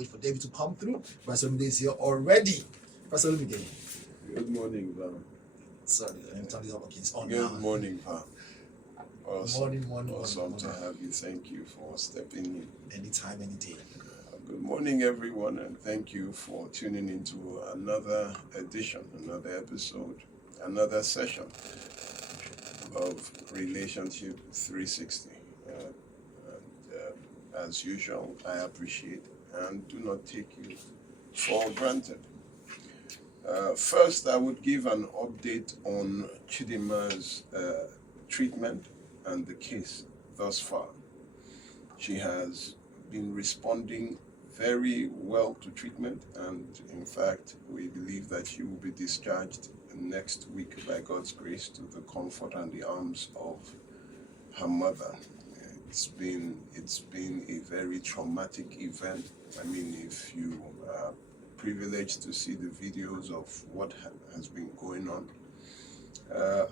wait for David to come through. Pastor Olumide is here already. Pastor Olumide. Good morning, Val. Sorry, I'm turning it up. Okay, it's on now. Good morning, Val. Awesome. Morning. Awesome to have you. Thank you for stepping in. Anytime, any day. Good morning, everyone, and thank you for tuning into another edition, another episode, another session of Relationship 360. As usual, I appreciate and do not take you for granted. First, I would give an update on Chidima's treatment and the case thus far. She has been responding very well to treatment, and in fact, we believe that she will be discharged next week by God's grace to the comfort and the arms of her mother. It's been a very traumatic event. I mean, if you are privileged to see the videos of what has been going on,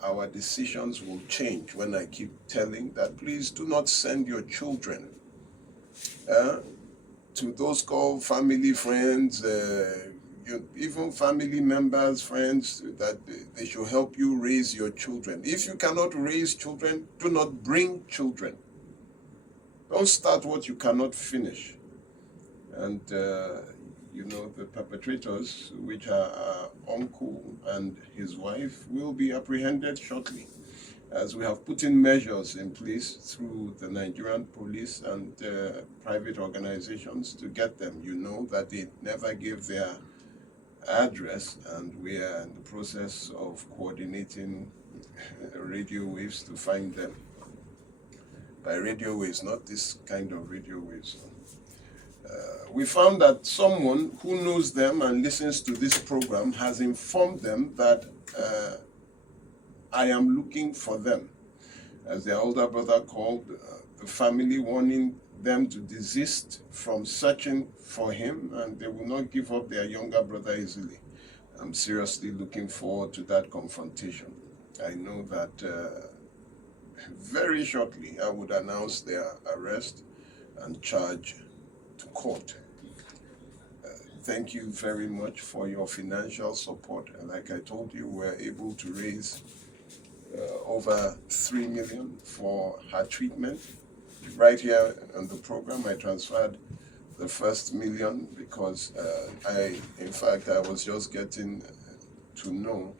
our decisions will change when I keep telling that please do not send your children to those called family friends, even family members, friends, that they should help you raise your children. If you cannot raise children, do not bring children. Don't start what you cannot finish. And, the perpetrators, which are our uncle and his wife, will be apprehended shortly, as we have put in measures in place through the Nigerian police and private organizations to get them. You know that they never gave their address, and we are in the process of coordinating radio waves to find them. By radio waves, not this kind of radio waves. We found that someone who knows them and listens to this program has informed them that I am looking for them. As their older brother called the family, warning them to desist from searching for him, and they will not give up their younger brother easily. I'm seriously looking forward to that confrontation. I know that very shortly I would announce their arrest and charge to court. Thank you very much for your financial support. And like I told you, we're able to raise over 3 million for her treatment. Right here on the program, I transferred the first million because I was just getting to know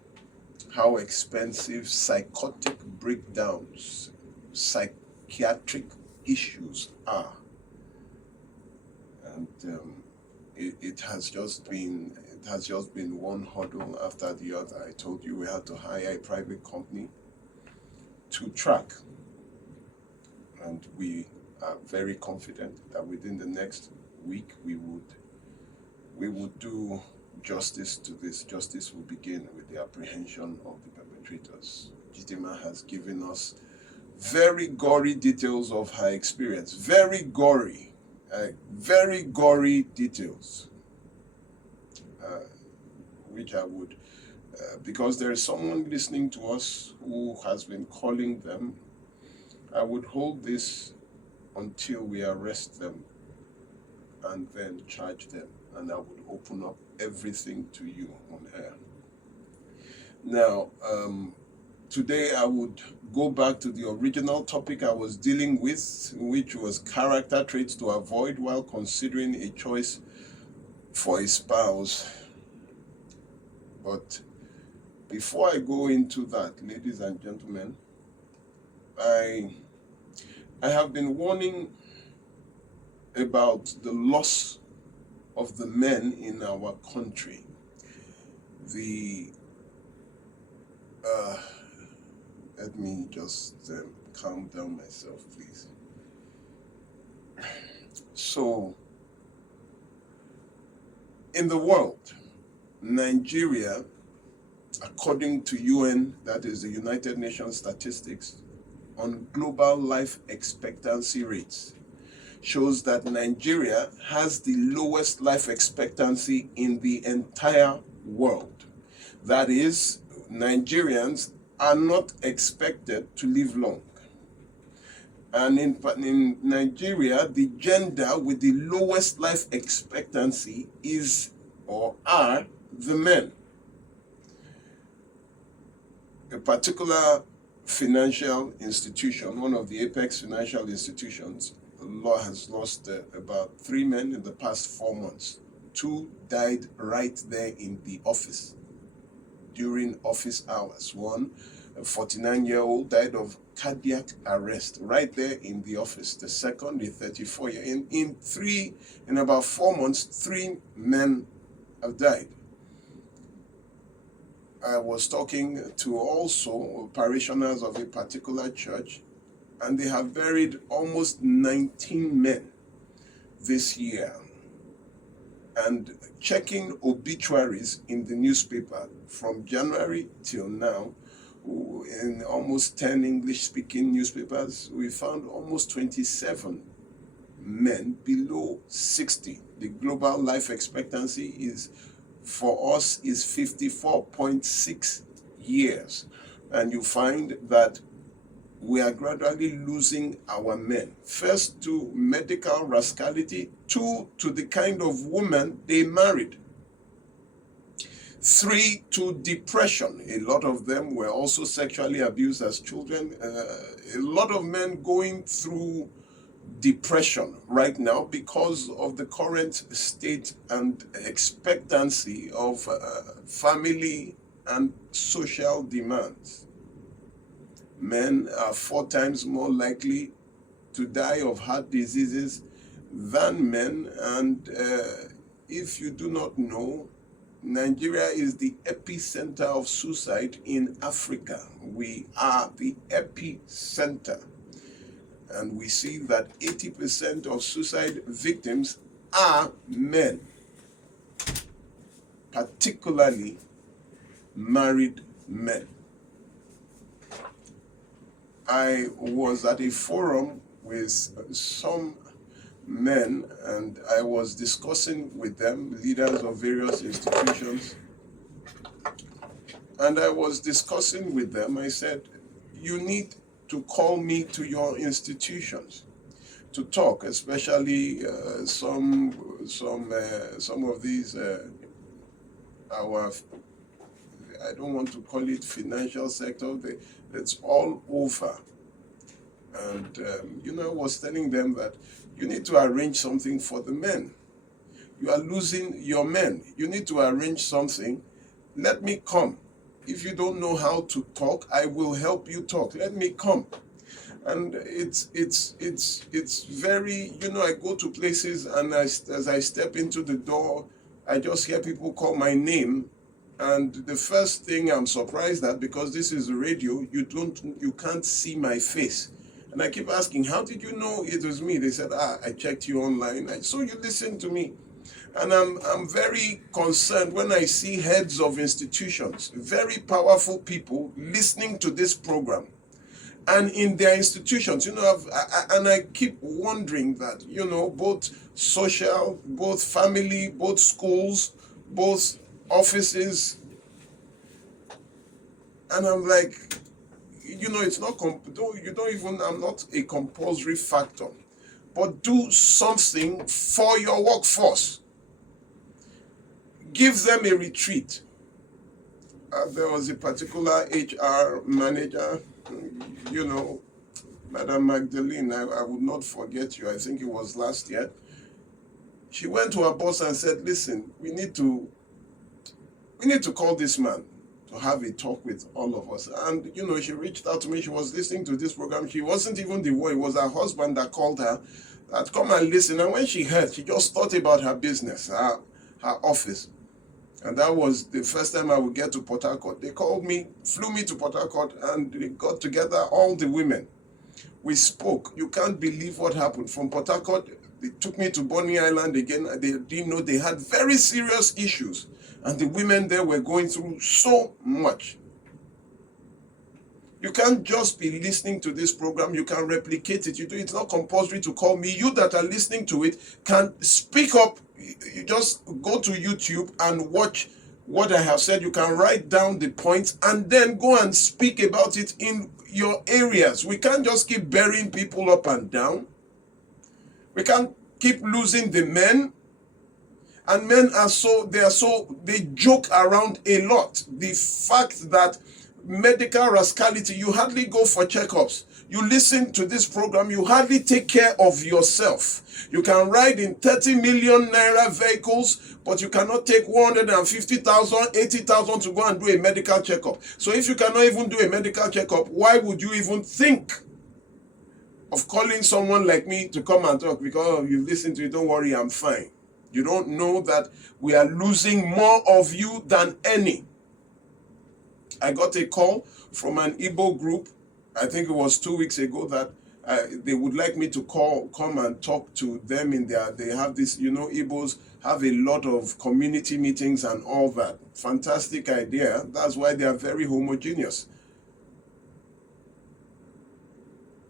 how expensive psychotic breakdowns, psychiatric issues are. And it has just been one hurdle after the other. I told you we had to hire a private company to track, and we are very confident that within the next week we would do justice to this. Justice will begin with the apprehension of the perpetrators. Chidima has given us very gory details of her experience. Very gory details, which I would, because there is someone listening to us who has been calling them, I would hold this until we arrest them and then charge them, and I would open up everything to you on air. Now, today I would go back to the original topic I was dealing with, which was character traits to avoid while considering a choice for a spouse. But before I go into that, ladies and gentlemen, I have been warning about the loss of the men in our country. Let me just calm down myself, please. So, in the world, Nigeria, according to UN, that is the United Nations statistics, on global life expectancy rates, shows that Nigeria has the lowest life expectancy in the entire world. That is, Nigerians are not expected to live long. And in Nigeria, the gender with the lowest life expectancy is or are the men. A particular financial institution, one of the apex financial institutions, has lost about 3 men in the past 4 months. 2 died right there in the office during office hours. One, a 49-year-old, died of cardiac arrest right there in the office. The second, a 34-year. In about 4 months, 3 men have died. I was talking to also parishioners of a particular church, and they have buried almost 19 men this year. And checking obituaries in the newspaper from January till now, in almost 10 English-speaking newspapers, we found almost 27 men below 60. The global life expectancy is, for us, is 54.6 years. And you find that we are gradually losing our men. First, to medical rascality. 2, to the kind of woman they married. 3, to depression. A lot of them were also sexually abused as children. A lot of men going through depression right now because of the current state and expectancy of family and social demands. Men are 4 times more likely to die of heart diseases than men, and if you do not know, Nigeria is the epicenter of suicide in Africa. We are the epicenter. And we see that 80% of suicide victims are men, particularly married men. I was at a forum with some men, and I was discussing with them, leaders of various institutions, and I was discussing with them. I said, you need to call me to your institutions to talk, especially some of these our, I don't want to call it financial sector. It's all over. And I was telling them that you need to arrange something for the men. You are losing your men. You need to arrange something. Let me come. If you don't know how to talk, I will help you talk. Let me come. And it's very, I go to places, and as I step into the door, I just hear people call my name. And the first thing I'm surprised at, because this is radio, you can't see my face. And I keep asking, how did you know it was me? They said, I checked you online. So you listened to me. And I'm very concerned when I see heads of institutions, very powerful people, listening to this program. And in their institutions, and I keep wondering that, both social, both family, both schools, both offices, and I'm like, it's not, I'm not a compulsory factor, but do something for your workforce. Give them a retreat. There was a particular HR manager, Madam Magdalene, I would not forget you. I think it was last year. She went to her boss and said, listen, we need to call this man to have a talk with all of us. And, she reached out to me. She was listening to this program. She wasn't even the one. It was her husband that called her, that come and listen. And when she heard, she just thought about her business, her office. And that was the first time I would get to Port Harcourt. They called me, flew me to Port Harcourt, and we got together, all the women. We spoke. You can't believe what happened. From Port Harcourt, they took me to Bonny Island again. They didn't know they had very serious issues. And the women there were going through so much. You can't just be listening to this program. You can replicate it. It's not compulsory to call me. You that are listening to it can speak up. You just go to YouTube and watch what I have said. You can write down the points and then go and speak about it in your areas. We can't just keep burying people up and down. We can't keep losing the men. And men they joke around a lot. The fact that medical rascality, you hardly go for checkups. You listen to this program, you hardly take care of yourself. You can ride in 30 million naira vehicles, but you cannot take 150,000, 80,000 to go and do a medical checkup. So if you cannot even do a medical checkup, why would you even think of calling someone like me to come and talk? Because you've listened to it, don't worry, I'm fine. You don't know that we are losing more of you than any. I got a call from an Igbo group, I think it was 2 weeks ago, that they would like me to come and talk to them they have this, Igbos have a lot of community meetings and all that. Fantastic idea. That's why they are very homogeneous.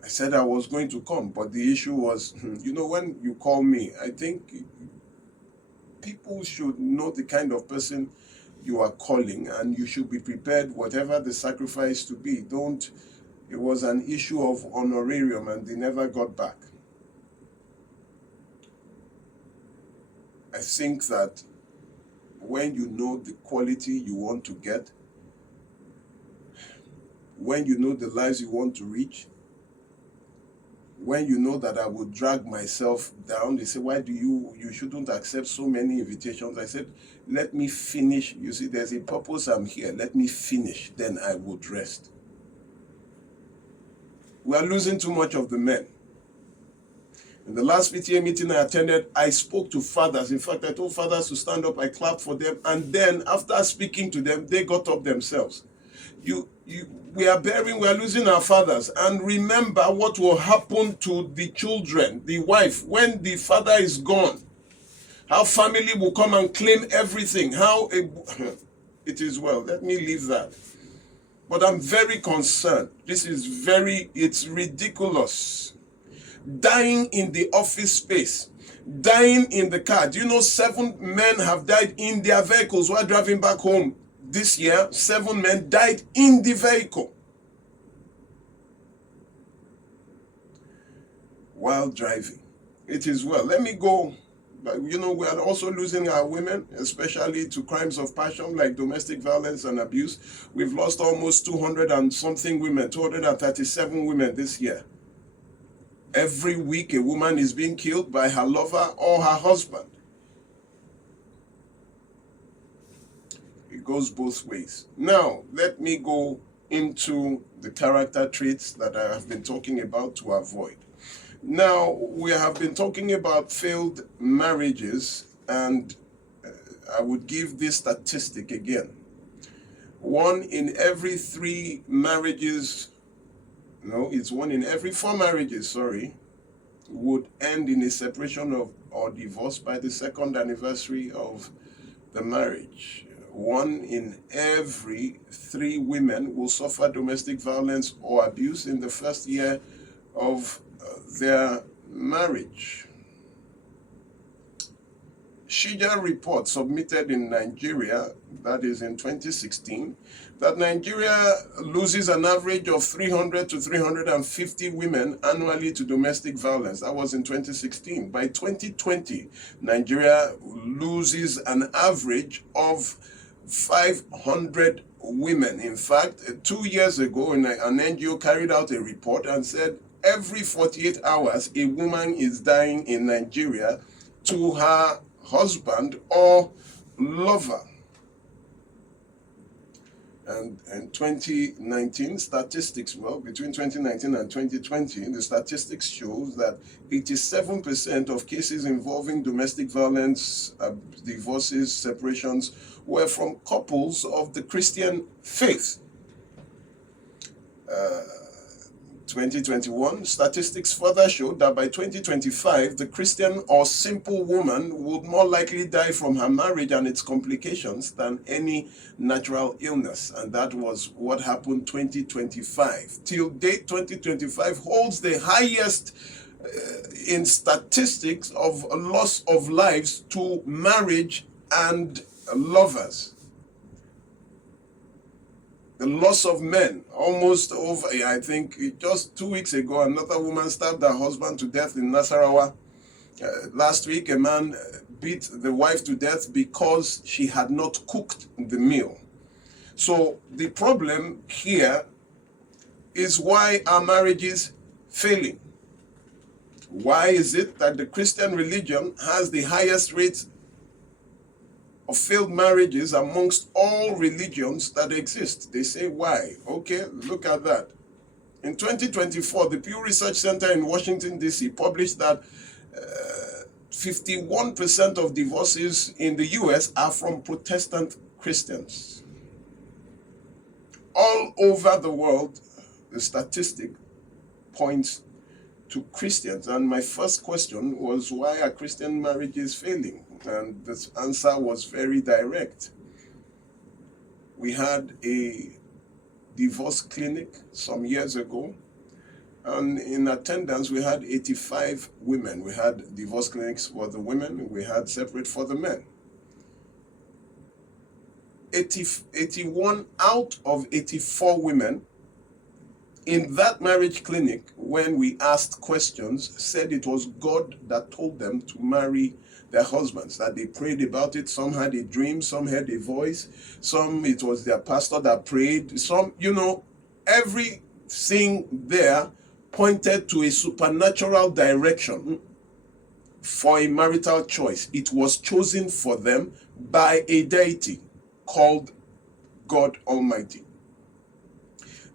I said I was going to come, but the issue was, when you call me, I think people should know the kind of person you are calling, and you should be prepared, whatever the sacrifice to be. It was an issue of honorarium, and they never got back. I think that when you know the quality you want to get, when you know the lives you want to reach, when you know that I would drag myself down, they say, why do you shouldn't accept so many invitations? I said, let me finish. You see, there's a purpose I'm here. Let me finish, then I would rest. We are losing too much of the men. In the last PTA meeting I attended, I spoke to fathers. In fact, I told fathers to stand up. I clapped for them. And then after speaking to them, they got up themselves. We are losing our fathers. And remember what will happen to the children, the wife, when the father is gone. How family will come and claim everything. It is well. Let me leave that. But I'm very concerned. It's ridiculous. Dying in the office space. Dying in the car. Do you know 7 men have died in their vehicles while driving back home? This year, 7 men died in the vehicle while driving. It is well. Let me go. We are also losing our women, especially to crimes of passion like domestic violence and abuse. We've lost almost 200 and something women, 237 women this year. Every week a woman is being killed by her lover or her husband. It goes both ways. Now, let me go into the character traits that I have been talking about to avoid. Now, we have been talking about failed marriages, and I would give this statistic again. 1 in every 3 marriages, it's 1 in every 4 marriages, would end in a separation or divorce by the 2nd anniversary of the marriage. 1 in every 3 women will suffer domestic violence or abuse in the first year of their marriage. Shija report submitted in Nigeria, that is in 2016, that Nigeria loses an average of 300 to 350 women annually to domestic violence. That was in 2016. By 2020, Nigeria loses an average of 500 women. In fact, 2 years ago, an NGO carried out a report and said every 48 hours, a woman is dying in Nigeria to her husband or lover. And in 2019, between 2019 and 2020, the statistics shows that 87% of cases involving domestic violence, divorces, separations, were from couples of the Christian faith. 2021, statistics further showed that by 2025, the Christian or simple woman would more likely die from her marriage and its complications than any natural illness. And that was what happened 2025. Till date, 2025 holds the highest in statistics of loss of lives to marriage and lovers. The loss of men, almost over, I think just 2 weeks ago, another woman stabbed her husband to death in Nasarawa. Last week, a man beat the wife to death because she had not cooked the meal. So the problem here is why our marriage is failing. Why is it that the Christian religion has the highest rate of failed marriages amongst all religions that exist? They say, why? Okay, look at that. In 2024, the Pew Research Center in Washington, D.C. published that 51% of divorces in the U.S. are from Protestant Christians. All over the world, the statistic points to Christians. And my first question was, why are Christian marriages failing? And the answer was very direct. We had a divorce clinic some years ago, and in attendance we had 85 women. We had divorce clinics for the women, we had separate for the men. 81 out of 84 women in that marriage clinic, when we asked questions, said it was God that told them to marry their husbands, that they prayed about it. Some had a dream, some had a voice, some it was their pastor that prayed, some, everything there pointed to a supernatural direction for a marital choice. It was chosen for them by a deity called God Almighty.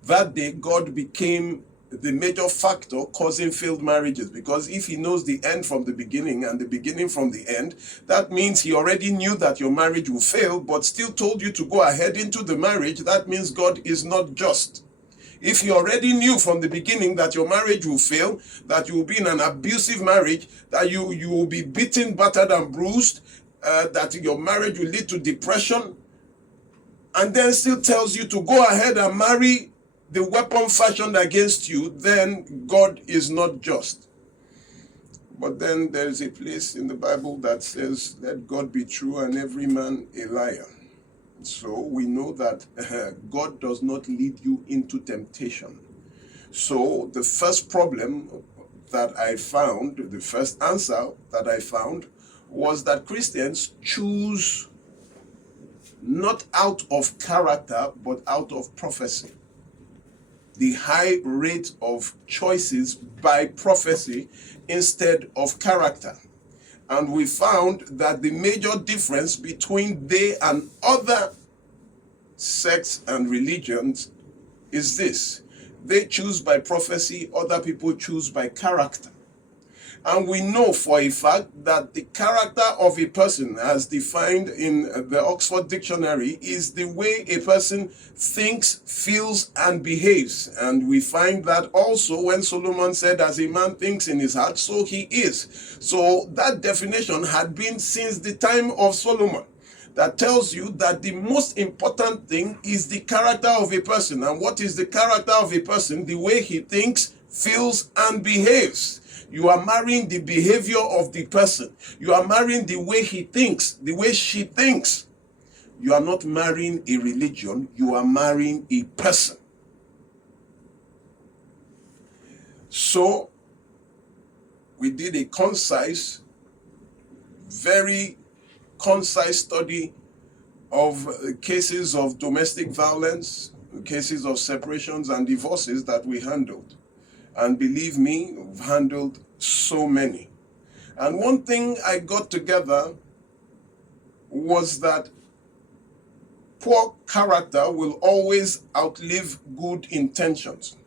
That day, God became the major factor causing failed marriages, because if he knows the end from the beginning and the beginning from the end, that means he already knew that your marriage will fail, but still told you to go ahead into the marriage. That means God is not just. If he already knew from the beginning that your marriage will fail, that you will be in an abusive marriage, that you will be beaten, battered, and bruised, that your marriage will lead to depression, and then still tells you to go ahead and marry the weapon fashioned against you, then God is not just. But then there is a place in the Bible that says, let God be true and every man a liar. So we know that God does not lead you into temptation. So the first problem that I found, the first answer that I found, was that Christians choose not out of character, but out of prophecy. The high rate of choices by prophecy instead of character. And we found that the major difference between they and other sects and religions is this: they choose by prophecy, other people choose by character. And we know for a fact that the character of a person, as defined in the Oxford Dictionary, is the way a person thinks, feels, and behaves. And we find that also when Solomon said, as a man thinks in his heart, so he is. So that definition had been since the time of Solomon. That tells you that the most important thing is the character of a person. And what is the character of a person? The way he thinks, feels, and behaves. You are marrying the behavior of the person. You are marrying the way he thinks, the way she thinks. You are not marrying a religion, you are marrying a person. So, we did a very concise study of cases of domestic violence, cases of separations and divorces that we handled. And believe me, we've handled so many. And one thing I got together was that poor character will always outlive good intentions.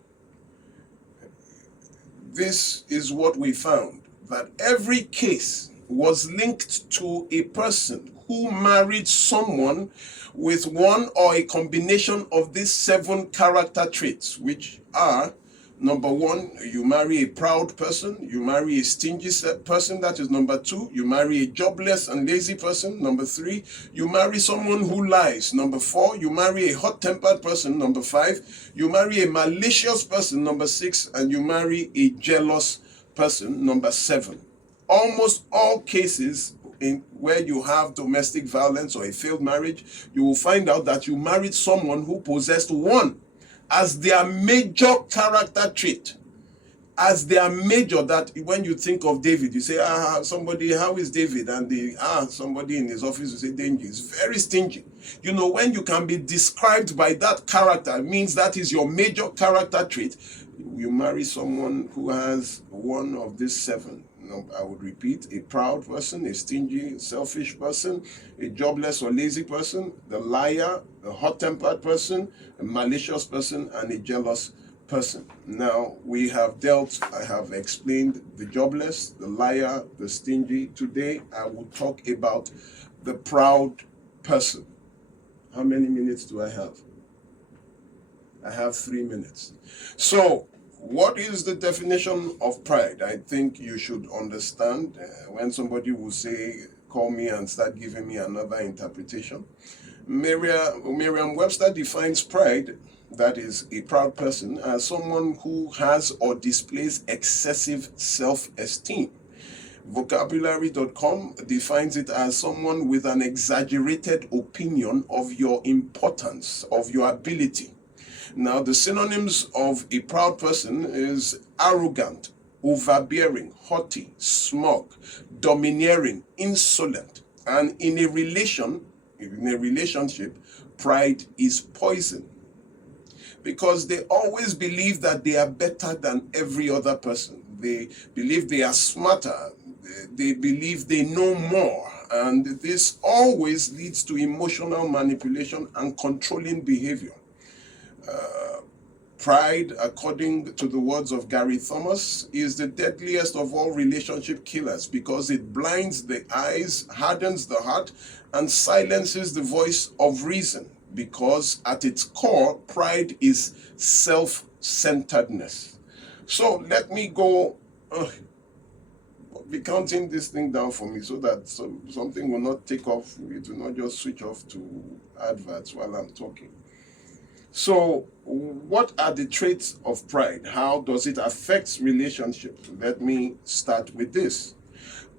This is what we found, that every case was linked to a person who married someone with one or a combination of these 7 character traits, which are: number 1, you marry a proud person. You marry a stingy person. That is number 2. You marry a jobless and lazy person. Number 3, you marry someone who lies. Number 4, you marry a hot-tempered person. Number 5, you marry a malicious person. Number 6, and you marry a jealous person. Number 7. Almost all cases in where you have domestic violence or a failed marriage, you will find out that you married someone who possessed one as their major character trait. As their major, that when you think of David, you say, somebody, how is David? And somebody in his office will say, danger, is very stingy. You know, when you can be described by that character, means that is your major character trait. You marry someone who has one of these seven. I would repeat: a proud person, a stingy, selfish person, a jobless or lazy person, the liar, a hot-tempered person, a malicious person, and a jealous person. Now, I have explained the jobless, the liar, the stingy. Today, I will talk about the proud person. How many minutes do I have? I have 3 minutes. So, what is the definition of pride? I think you should understand when somebody will say, call me and start giving me another interpretation. Merriam-Webster defines pride, that is a proud person, as someone who has or displays excessive self-esteem. Vocabulary.com defines it as someone with an exaggerated opinion of your importance, of your ability. Now, the synonyms of a proud person is arrogant, overbearing, haughty, smug, domineering, insolent. And in a relationship, pride is poison. Because they always believe that they are better than every other person. They believe they are smarter. They believe they know more. And this always leads to emotional manipulation and controlling behavior. Pride, according to the words of Gary Thomas, is the deadliest of all relationship killers because it blinds the eyes, hardens the heart, and silences the voice of reason. Because at its core, pride is self-centeredness. So let me go, be counting this thing down for me so that something will not take off. It will not just switch off to adverts while I'm talking. So what are the traits of pride? How does it affect relationships? Let me start with this.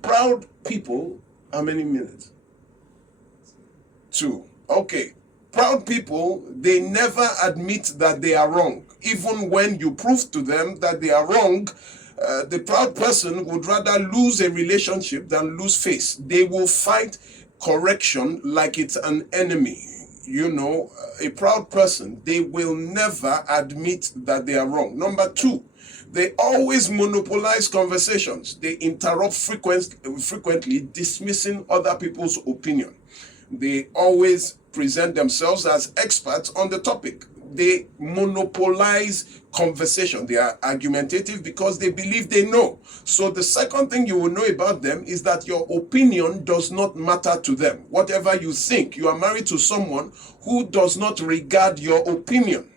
Proud people, how many minutes? 2. Okay. Proud people, they never admit that they are wrong. Even when you prove to them that they are wrong, the proud person would rather lose a relationship than lose face. They will fight correction like it's an enemy. You know, a proud person, they will never admit that they are wrong. Number 2, they always monopolize conversations. They interrupt frequently, dismissing other people's opinion. They always present themselves as experts on the topic. They monopolize conversation. They are argumentative because they believe they know. So the second thing you will know about them is that your opinion does not matter to them. Whatever you think, you are married to someone who does not regard your opinion.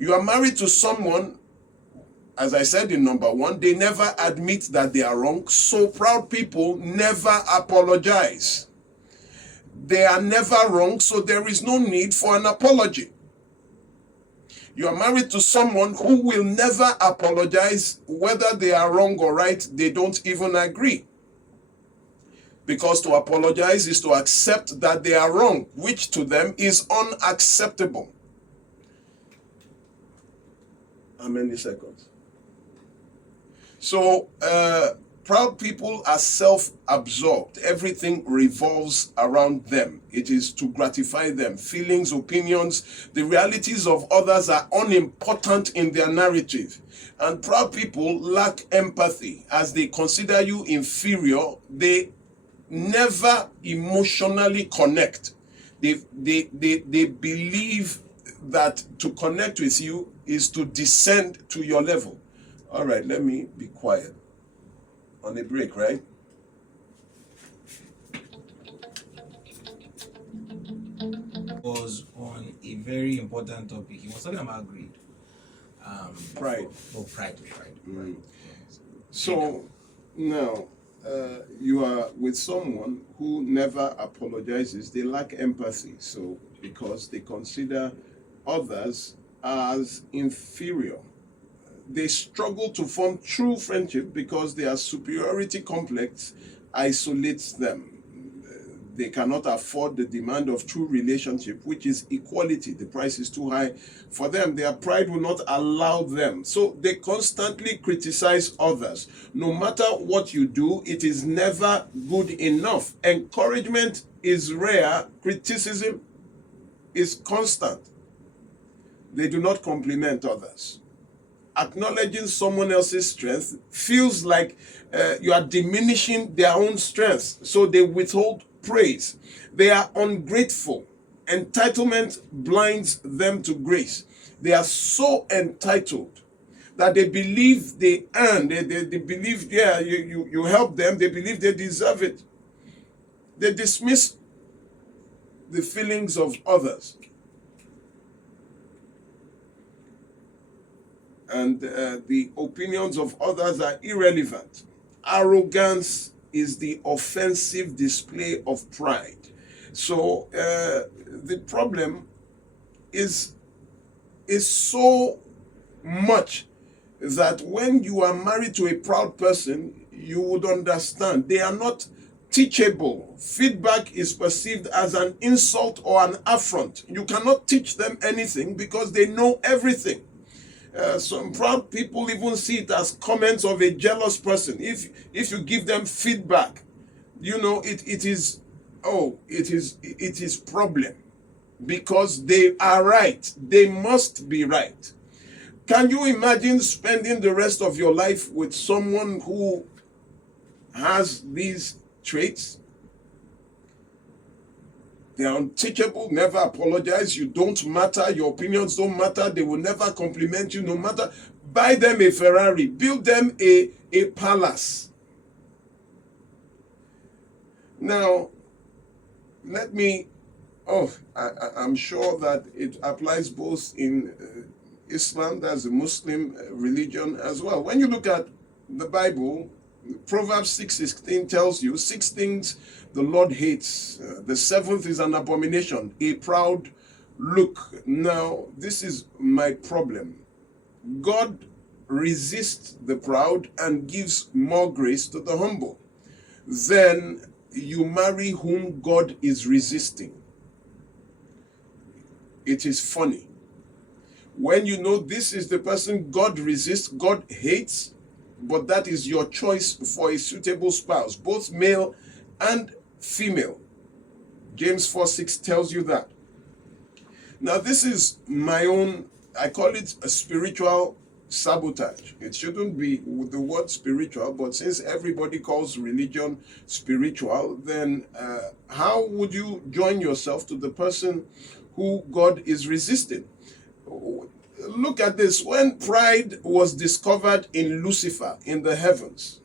You are married to someone, as I said in number 1, they never admit that they are wrong. So proud people never apologize. They are never wrong, so there is no need for an apology. You are married to someone who will never apologize whether they are wrong or right. They don't even agree. Because to apologize is to accept that they are wrong, which to them is unacceptable. How many seconds? So, proud people are self-absorbed. Everything revolves around them. It is to gratify them. Feelings, opinions, the realities of others are unimportant in their narrative. And proud people lack empathy. As they consider you inferior, they never emotionally connect. They believe that to connect with you is to descend to your level. All right, let me be quiet. On a break, right? Was on a very important topic. He was talking about greed. Pride. Pride. Mm. So now you are with someone who never apologizes. They lack empathy. So because they consider others as inferior. They struggle to form true friendship because their superiority complex isolates them. They cannot afford the demand of true relationship, which is equality. The price is too high for them. Their pride will not allow them. So they constantly criticize others. No matter what you do, it is never good enough. Encouragement is rare. Criticism is constant. They do not compliment others. Acknowledging someone else's strength feels like you are diminishing their own strength. So they withhold praise. They are ungrateful. Entitlement blinds them to grace. They are so entitled that they believe they earn. They believe, yeah, you help them. They believe they deserve it. They dismiss the feelings of others. And the opinions of others are irrelevant. Arrogance is the offensive display of pride. So the problem is so much that when you are married to a proud person, you would understand they are not teachable. Feedback is perceived as an insult or an affront. You cannot teach them anything because they know everything. Some proud people even see it as comments of a jealous person. If you give them feedback, it is problem, because they are right. They must be right. Can you imagine spending the rest of your life with someone who has these traits? They are unteachable, never apologize. You don't matter. Your opinions don't matter. They will never compliment you, no matter. Buy them a Ferrari. Build them a palace. Now, I'm sure that it applies both in Islam, that's a Muslim religion as well. When you look at the Bible, Proverbs 6:16 tells you 6 things the Lord hates. The 7th is an abomination, a proud look. Now, this is my problem. God resists the proud and gives more grace to the humble. Then you marry whom God is resisting. It is funny. When you know this is the person God resists, God hates, but that is your choice for a suitable spouse, both male and female. James 4:6 tells you that. Now, this is my own, I call it a spiritual sabotage. It shouldn't be with the word spiritual, but since everybody calls religion spiritual, then how would you join yourself to the person who God is resisting? Look at this. When pride was discovered in Lucifer in the heavens,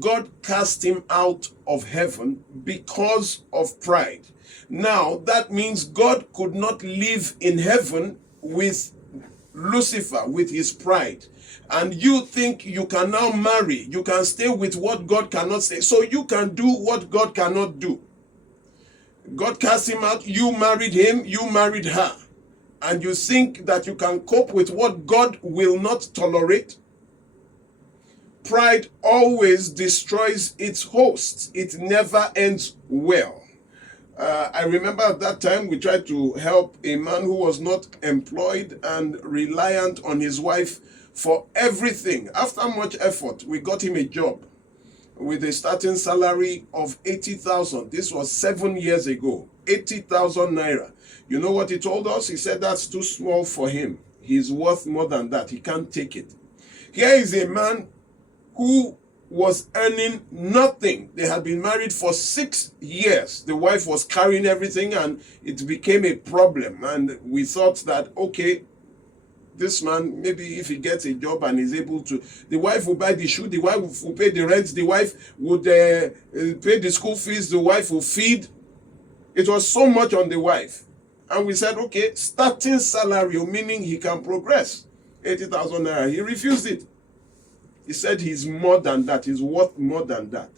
God cast him out of heaven because of pride. Now, that means God could not live in heaven with Lucifer, with his pride. And you think you can now marry, you can stay with what God cannot stay. So you can do what God cannot do. God cast him out, you married him, you married her. And you think that you can cope with what God will not tolerate? Pride always destroys its hosts. It never ends well. I remember at that time we tried to help a man who was not employed and reliant on his wife for everything. After much effort, we got him a job with a starting salary of 80,000. This was 7 years ago. 80,000 naira. You know what he told us? He said that's too small for him. He's worth more than that. He can't take it. Here is a man who was earning nothing. They had been married for 6 years. The wife was carrying everything and it became a problem. And we thought that, okay, this man, maybe if he gets a job and is able to, the wife will buy the shoe, the wife will pay the rent, the wife would pay the school fees, the wife will feed. It was so much on the wife. And we said, okay, starting salary, meaning he can progress. 80,000 naira. He refused it. He said he's more than that. He's worth more than that.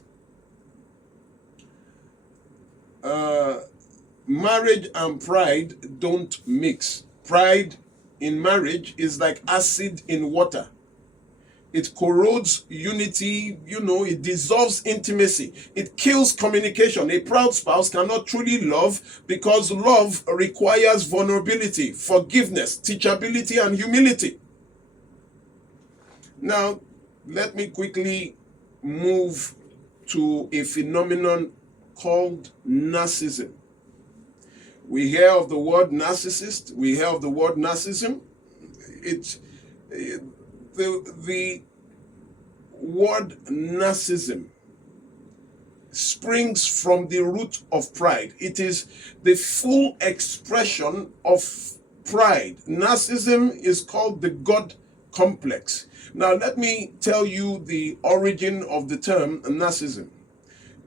Marriage and pride don't mix. Pride in marriage is like acid in water. It corrodes unity, it dissolves intimacy, it kills communication. A proud spouse cannot truly love because love requires vulnerability, forgiveness, teachability, and humility. Now, let me quickly move to a phenomenon called narcissism. We hear of the word narcissist, we hear of the word narcissism. The word narcissism springs from the root of pride. It is the full expression of pride. Narcissism is called the God complex. Now, let me tell you the origin of the term narcissism.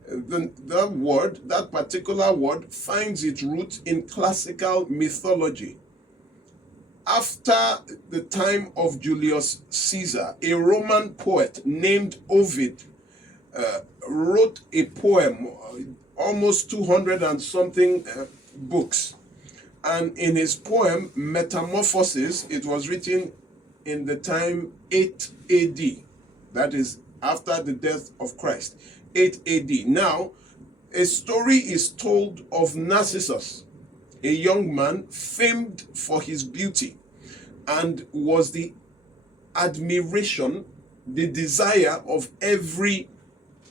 That particular word, finds its root in classical mythology. After the time of Julius Caesar, a Roman poet named Ovid wrote a poem, almost 200 and something books. And in his poem, Metamorphoses, it was written in the time 8 AD. That is after the death of Christ, 8 AD. Now, a story is told of Narcissus, a young man famed for his beauty and was the admiration, the desire of every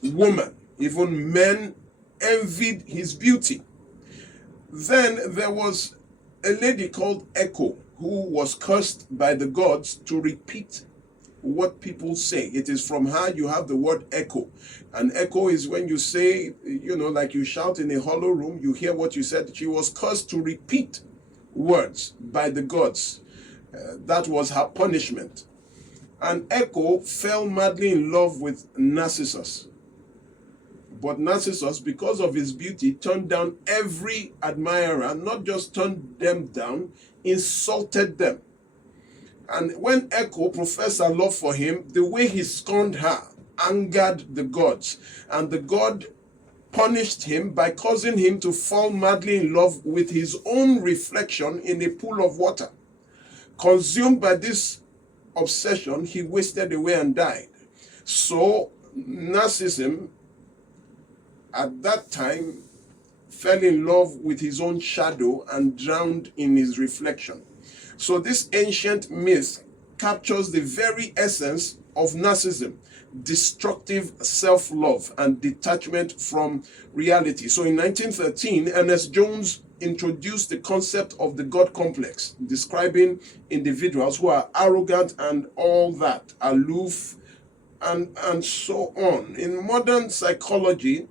woman. Even men envied his beauty. Then there was a lady called Echo who was cursed by the gods to repeat what people say. It is from her you have the word echo. And echo is when you say, like you shout in a hollow room, you hear what you said. She was cursed to repeat words by the gods. That was her punishment. And Echo fell madly in love with Narcissus. But Narcissus, because of his beauty, turned down every admirer, not just turned them down, insulted them. And when Echo professed her love for him, the way he scorned her angered the gods. And the god punished him by causing him to fall madly in love with his own reflection in a pool of water. Consumed by this obsession, he wasted away and died. So, narcissism at that time fell in love with his own shadow and drowned in his reflection. So this ancient myth captures the very essence of narcissism: destructive self-love and detachment from reality. So in 1913, Ernest Jones introduced the concept of the God complex, describing individuals who are arrogant and all that, aloof, and so on. In modern psychology,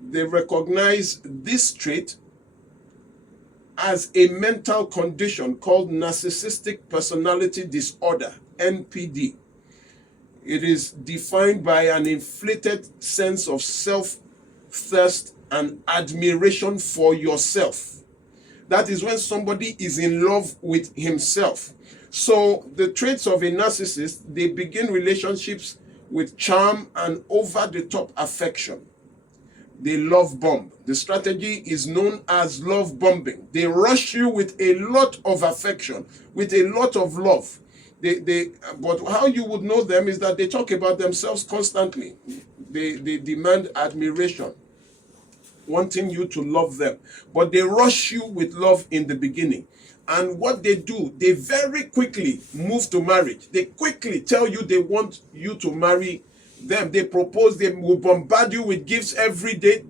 they recognize this trait as a mental condition called narcissistic personality disorder, NPD. It is defined by an inflated sense of self-thirst and admiration for yourself. That is when somebody is in love with himself. So the traits of a narcissist, they begin relationships with charm and over-the-top affection. They love bomb. The strategy is known as love bombing. They rush you with a lot of affection, with a lot of love. But how you would know them is that they talk about themselves constantly. They demand admiration, wanting you to love them. But they rush you with love in the beginning. And what they do, they very quickly move to marriage. They quickly tell you they want you to marry them. They propose, they will bombard you with gifts every day.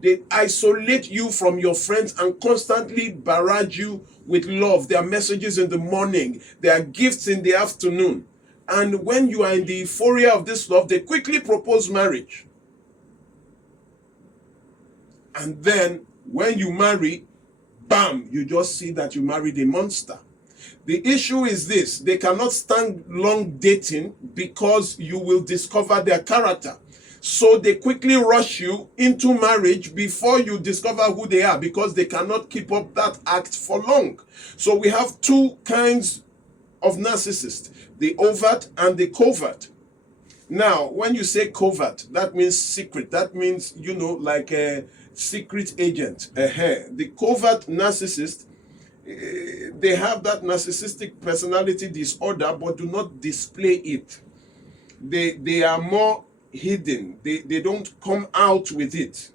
They isolate you from your friends and constantly barrage you with love. There are messages in the morning, there are gifts in the afternoon. And when you are in the euphoria of this love, they quickly propose marriage. And then when you marry, bam, you just see that you married a monster. The issue is this: they cannot stand long dating because you will discover their character. So they quickly rush you into marriage before you discover who they are, because they cannot keep up that act for long. So we have two kinds of narcissists: the overt and the covert. Now, when you say covert, that means secret. That means, like a secret agent. The covert narcissist They have that narcissistic personality disorder but do not display it. They are more hidden. They don't come out with it.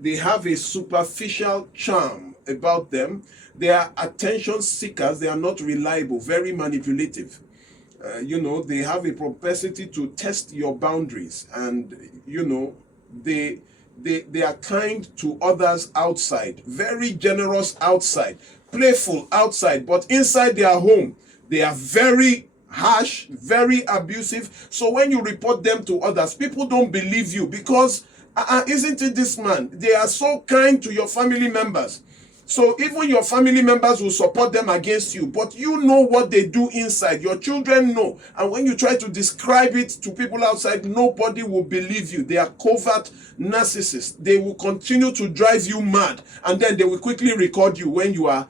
They have a superficial charm about them. They are attention seekers. They are not reliable, very manipulative. They have a propensity to test your boundaries, and they are kind to others outside, very generous outside, playful outside, but inside their home they are very harsh, very abusive. So when you report them to others, people don't believe you because isn't it this man? They are so kind to your family members. So even your family members will support them against you, but you know what they do inside. Your children know. And when you try to describe it to people outside, nobody will believe you. They are covert narcissists. They will continue to drive you mad, and then they will quickly record you when you are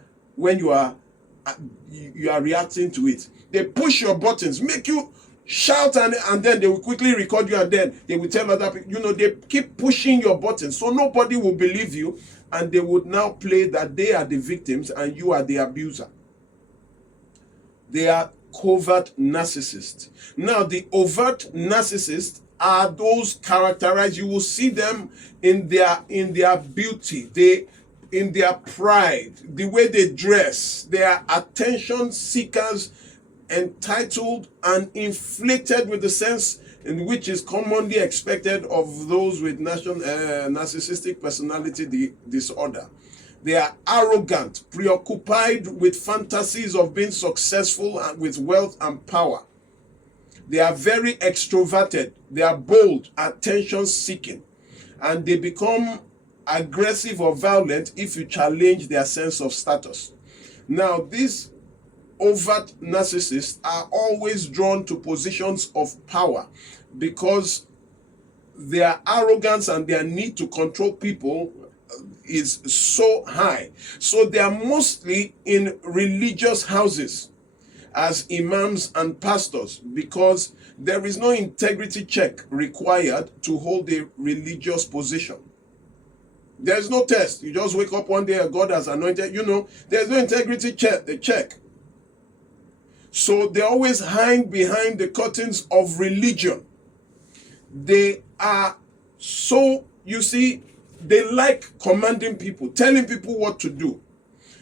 reacting to it. They push your buttons, make you shout, and then they will quickly record you, and then they will tell other people. They keep pushing your buttons, so nobody will believe you. And they would now play that they are the victims and you are the abuser. They are covert narcissists. Now, the overt narcissists are those characterized. You will see them in their beauty, in their pride, the way they dress. They are attention seekers, entitled and inflated with the sense in which is commonly expected of those with narcissistic personality disorder. They are arrogant, preoccupied with fantasies of being successful and with wealth and power. They are very extroverted. They are bold, attention-seeking, and they become aggressive or violent if you challenge their sense of status. Now, these overt narcissists are always drawn to positions of power because their arrogance and their need to control people is so high. So they are mostly in religious houses as imams and pastors because there is no integrity check required to hold a religious position. There's no test. You just wake up one day and God has anointed. There's no integrity check. So they always hang behind the curtains of religion. They are so, they like commanding people, telling people what to do.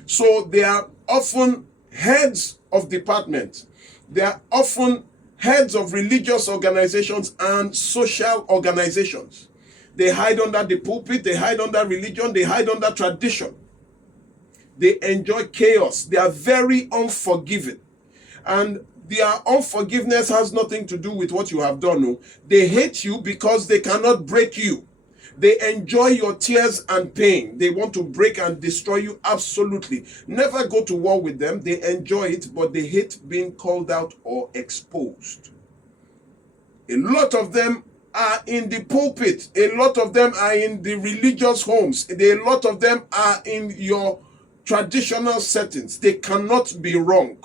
So they are often heads of departments. They are often heads of religious organizations and social organizations. They hide under the pulpit, they hide under religion, they hide under tradition. They enjoy chaos. They are very unforgiving. And their unforgiveness has nothing to do with what you have done. No. They hate you because they cannot break you. They enjoy your tears and pain. They want to break and destroy you. Absolutely. Never go to war with them. They enjoy it, but they hate being called out or exposed. A lot of them are in the pulpit. A lot of them are in the religious homes. A lot of them are in your traditional settings. They cannot be wrong.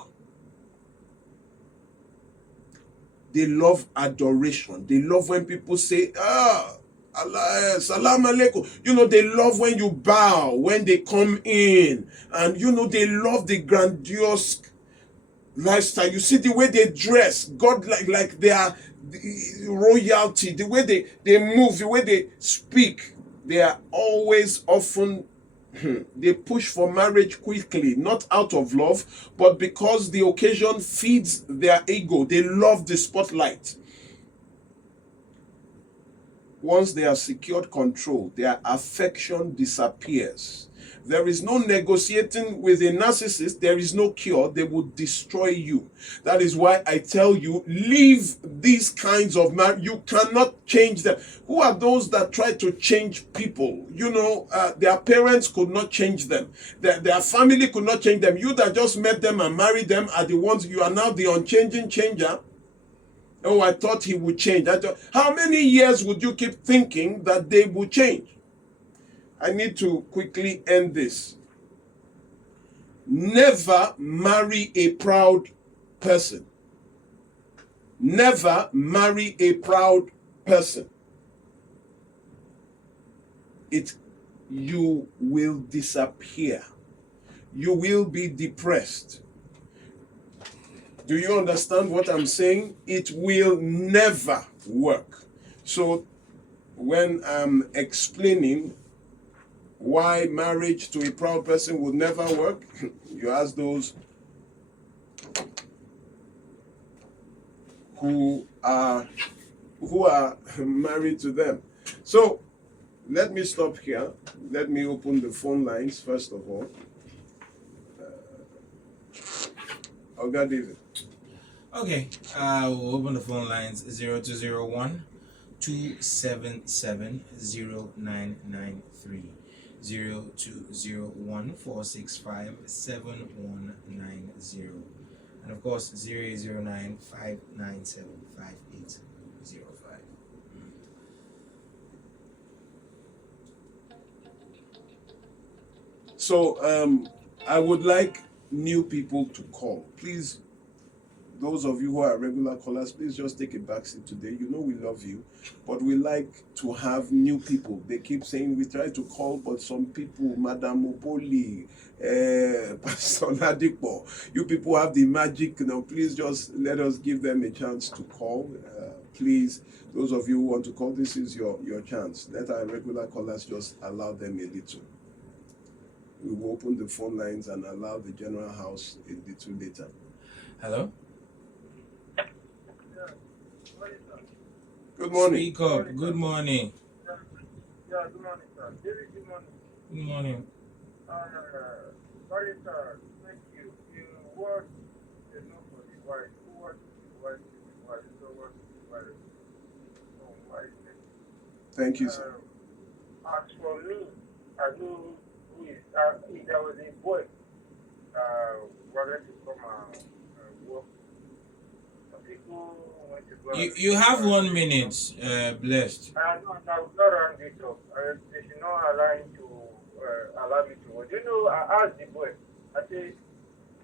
They love adoration. They love when people say, Allah, salam alaikum. They love when you bow, when they come in. And, they love the grandiose lifestyle. You see the way they dress. God, like they are royalty. The way they move, the way they speak. They are always often they push for marriage quickly, not out of love, but because the occasion feeds their ego. They love the spotlight. Once they have secured control, their affection disappears. There is no negotiating with a narcissist. There is no cure. They will destroy you. That is why I tell you, leave these kinds of marriage. You cannot change them. Who are those that try to change people? Their parents could not change them. Their family could not change them. You that just met them and married them are the ones, you are now the unchanging changer. Oh, I thought he would change. How many years would you keep thinking that they would change? I need to quickly end this. Never marry a proud person. Never marry a proud person. You will disappear. you will be depressed. Do you understand what I'm saying? It will never work. So when I'm explaining why marriage to a proud person would never work, you ask those who are married to them. So let me stop here. Let me open the phone lines first of all. Oga David. Okay, we'll open the phone lines 0201 277 0993. 0201 465 7190. And of course 0809 597 5805. So I would like new people to call. Please, those of you who are regular callers, please just take a backseat today. You know we love you, but we like to have new people. They keep saying we try to call, but some people, Madam Opoli, Pastor Nadipo, you people have the magic. Now, please just let us give them a chance to call. Please, those of you who want to call, this is your chance. Let our regular callers just allow them a little. We will open the phone lines and allow the general house a little later. Hello? Good morning. Speak up. Good morning. Yeah, good morning, sir. David, good morning. Good morning. Sorry, sir. Thank you. You work is not for the wife. Who works for the wife is the wife. So work for the wife. So wife. Thank you, sir. As for me, I know who is. If there was a boy wanted to come and work, people went to go. You have 1 minute, blessed. I will not run this up. They should not allow him to allow me to work. You know, I asked the boy, I said,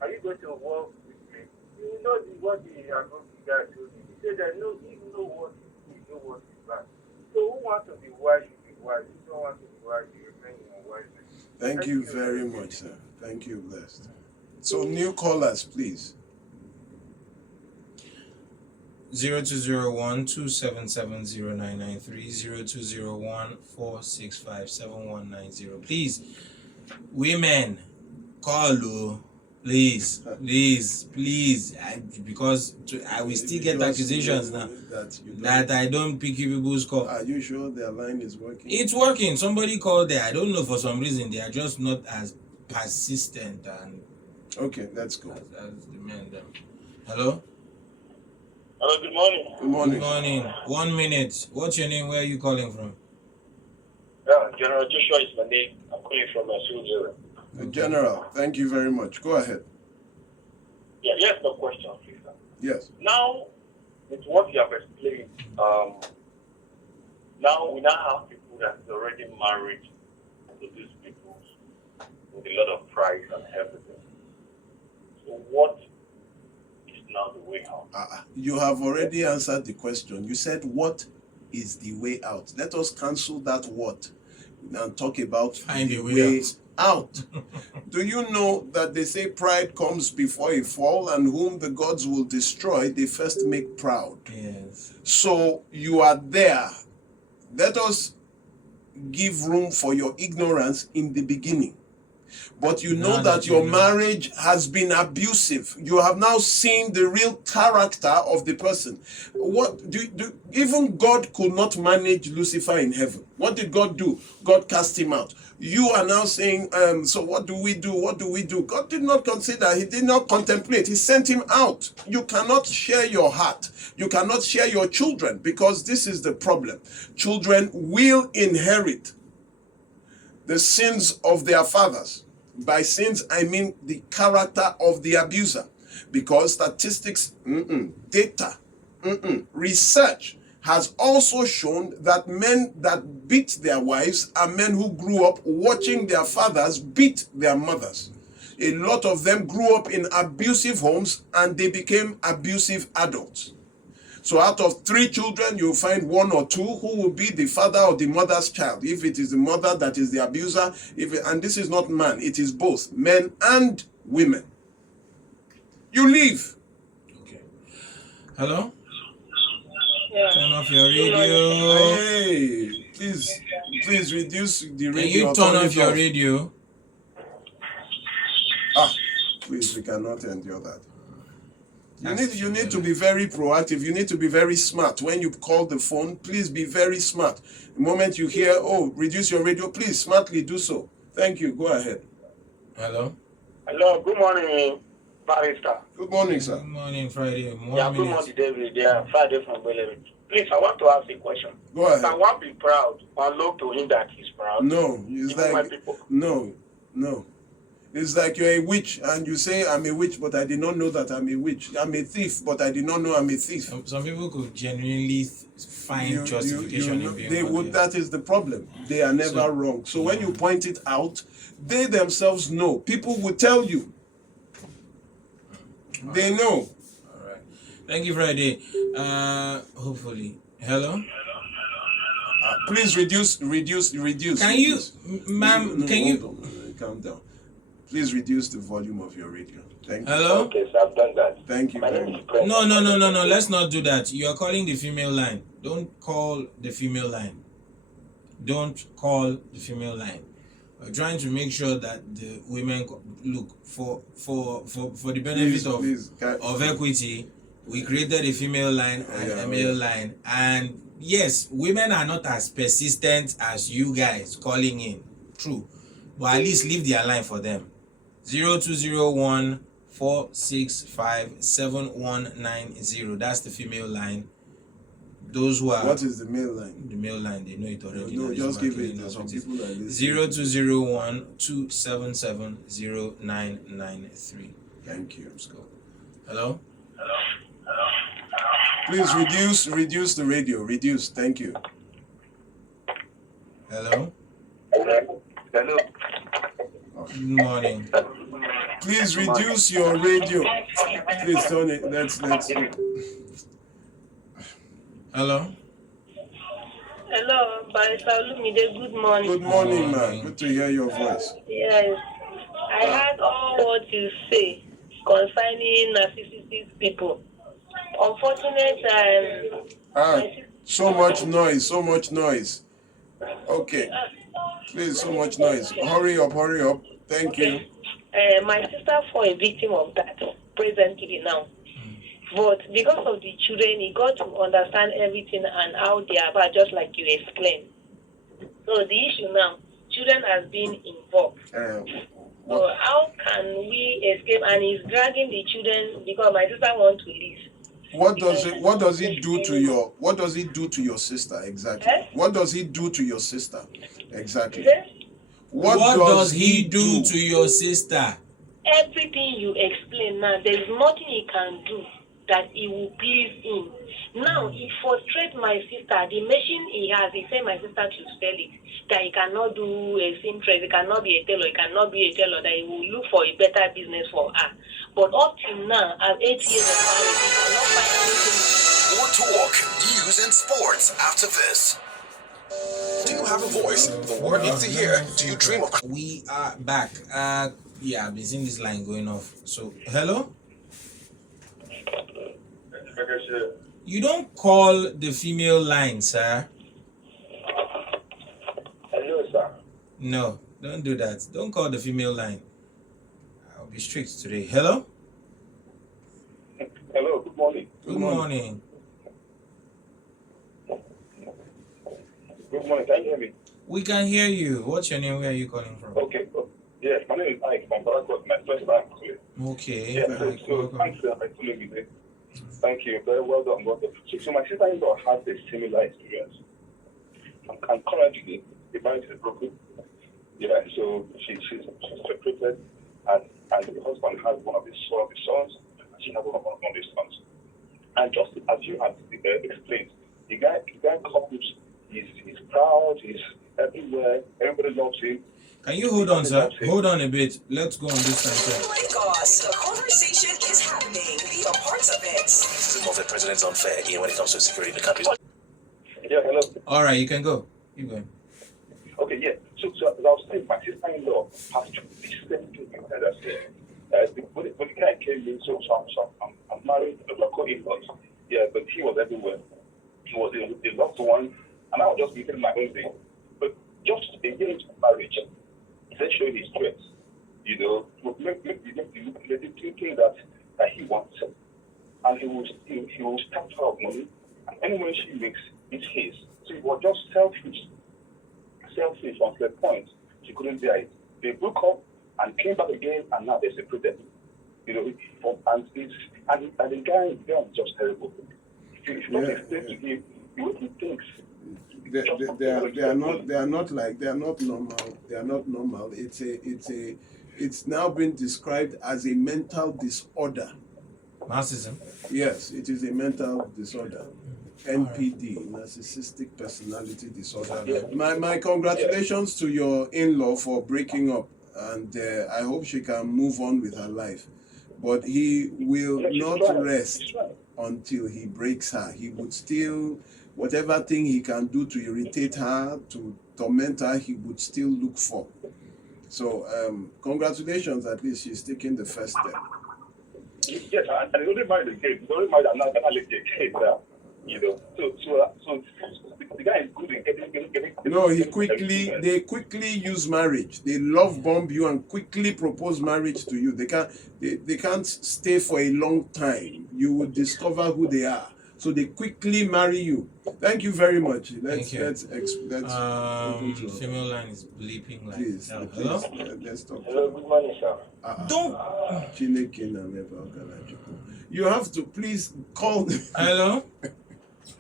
are you going to work with me? You know what the guy told me. He said that no, he know what he know what is bad. So who wants to be wise should be wise. Who don't want to be wise, you remain unwise. Thank you very much, sir. Thank you, blessed. So new callers, please. 0201 277 0993. 0201 465 7190. Please, women, call, oh. Please, because I will still get accusations now that I don't pick people's call. Are you sure their line is working? It's working. Somebody called there. I don't know, for some reason they are just not as persistent and Okay, let's go. as the men them. Hello? Hello, good morning. Good morning. Good morning. 1 minute. What's your name? Where are you calling from? Yeah, General Joshua is my name. I'm calling from Zero. General, thank you very much. Go ahead. Yeah, yes, no question, please, sir. Yes. Now, with what you have explained, now we have people that is already married to these people with a lot of pride and everything. So what is now the way out? You have already answered the question. You said, what is the way out? Let us cancel that what and talk about Find the a way way out. Do you know that they say pride comes before a fall, and whom the gods will destroy, they first make proud? Yes. So you are there. Let us give room for your ignorance in the beginning. But you know that your marriage has been abusive. You have now seen the real character of the person. What even God could not manage Lucifer in heaven. What did God do? God cast him out. You are now saying, so what do we do? What do we do? God did not consider, he did not contemplate, he sent him out. You cannot share your heart. You cannot share your children, because this is the problem. Children will inherit the sins of their fathers. By sins, I mean the character of the abuser. Because statistics, data, research has also shown that men that beat their wives are men who grew up watching their fathers beat their mothers. A lot of them grew up in abusive homes and they became abusive adults. So out of 3 children, you'll find 1 or 2 who will be the father or the mother's child. If it is the mother that is the abuser, and this is not man, it is both men and women. You leave. Okay. Hello? Yeah. Turn off your radio. Hey, please reduce the radio. Can you or turn it off your radio? Please, we cannot endure that. You need to That's be very proactive. You need to be very smart. When you call the phone, please be very smart. The moment you hear, oh, reduce your radio, please smartly do so. Thank you. Go ahead. Hello? Hello, good morning, Barrister. Good morning, sir. Good morning, Friday. Good Minute. morning, David. Yeah, Friday from Bellary. Please, I want to ask a question. Go ahead. Can one be proud or look to him that he's proud? No, it's Even when like people... no. It's like you're a witch and you say I'm a witch, but I did not know that I'm a witch. I'm a thief, but I did not know I'm a thief. Some people could genuinely find justification in being they what would. they are. That is the problem. They are never wrong. So when you point it out, they themselves know. People will tell you. They know. All right. Thank you, Friday. Hopefully. Hello? Please reduce. Can you, ma'am, No, can you... hold on. Calm down. Please reduce the volume of your radio. Thank you. Hello? Okay, so I've done that. Thank you My very name much. is Prince. No. Let's not do that. You are calling the female line. Don't call the female line. Don't call the female line. We're trying to make sure that the women look for the benefit of equity. We created a female line and a male line, and yes, women are not as persistent as you guys calling in. True, but at least leave their line for them. 0201 465 7190. That's the female line. Those who are What is the mail line? the male line, they know it already. No, just give it. There's Some people are listening. 0201 277 0993. Thank you. Let's go. Hello? Please reduce the radio. Reduce. Thank you. Hello? Hello. Good morning. Please reduce your radio. Please turn it. Let's. Hello? Hello, Barrister Olumide. Good morning. Good morning, man. Good to hear your voice. Yes, I heard all what you say concerning narcissistic people. Unfortunate, So much noise. Okay. Please, so much noise. Hurry up. Thank you. my sister for a victim of that presently now. But because of the children, he got to understand everything and how they are about, just like you explained. So the issue now, children has been involved. So how can we escape? And he's dragging the children because my sister wants to leave. What does it do to your sister exactly? What does he do to your sister exactly? What does he do to your sister? Everything you explain now, there's nothing he can do that he will please him. Now, he frustrates my sister. The machine he has, he said my sister to sell it. That he cannot do a seamstress, he cannot be a tailor, he cannot be a tailor, that he will look for a better business for her. But up till now, at 8 years of marriage, he cannot find anything. More talk, news, and sports after this. Do you have a voice the world needs to hear? Do you dream of... We are back. Yeah, I've been seeing this line going off. So, hello? You don't call the female line, sir. Hello, sir. No, don't do that. Don't call the female line. I'll be strict today. Hello? Hello, good morning. Good morning. Good morning, can you hear me? We can hear you. What's your name? Where are you calling from? Okay. Yes, my name is Mike from Barakot, my first time calling. Okay. Yeah, Mike, so welcome. thanks for calling me today. Thank you. Very well done. So my sister-in-law has a similar experience. And currently, the marriage is broken. Yeah, so she's separated, and the husband has one of his sons, and she has one of his sons. And just as you have explained, the guy couples, he's proud, he's everywhere. Everybody loves him. Can you hold on, sir? Hold on a bit. Let's go on this time. Lagos, the conversation is happening. Be a part of it. This is more the president's unfair here when it comes to security in the country. Yeah, hello. All right, you can go. Keep going. Okay, yeah. So as I was saying, my sister-in-law has to be same thing that I said. When the guy came in, so I'm married, I'm co-in-laws. Yeah, but he was everywhere. He was a loved one, and I was just making my own thing. But just a year into marriage, he said showing his strength. You know, to make the thinking that he wants, and he will start her of money, and any money she makes, it's his. So it was just selfish until the point she couldn't bear it. They broke up and came back again, and now they're separated. You know, and the guy is just terrible. If you don't explain to him what he thinks. They are not normal. It's now been described as a mental disorder. Narcissism. Yes, it is a mental disorder. NPD, narcissistic personality disorder. My congratulations to your in-law for breaking up, and I hope she can move on with her life. But he will not rest until he breaks her. He would still, whatever thing he can do to irritate her, to torment her, he would still look for. So congratulations, at least she's taking the first step. Yes, and he only married again. He only married another lady again now. You know, so the guy is good in getting. No, they quickly use marriage. They love bomb you and quickly propose marriage to you. They can't stay for a long time. You will discover who they are. So they quickly marry you. Thank you very much. Let's female line is bleeping like please, hell. please, Hello? let's talk. Hello, good morning, sir. Don't. You have to please call. Hello?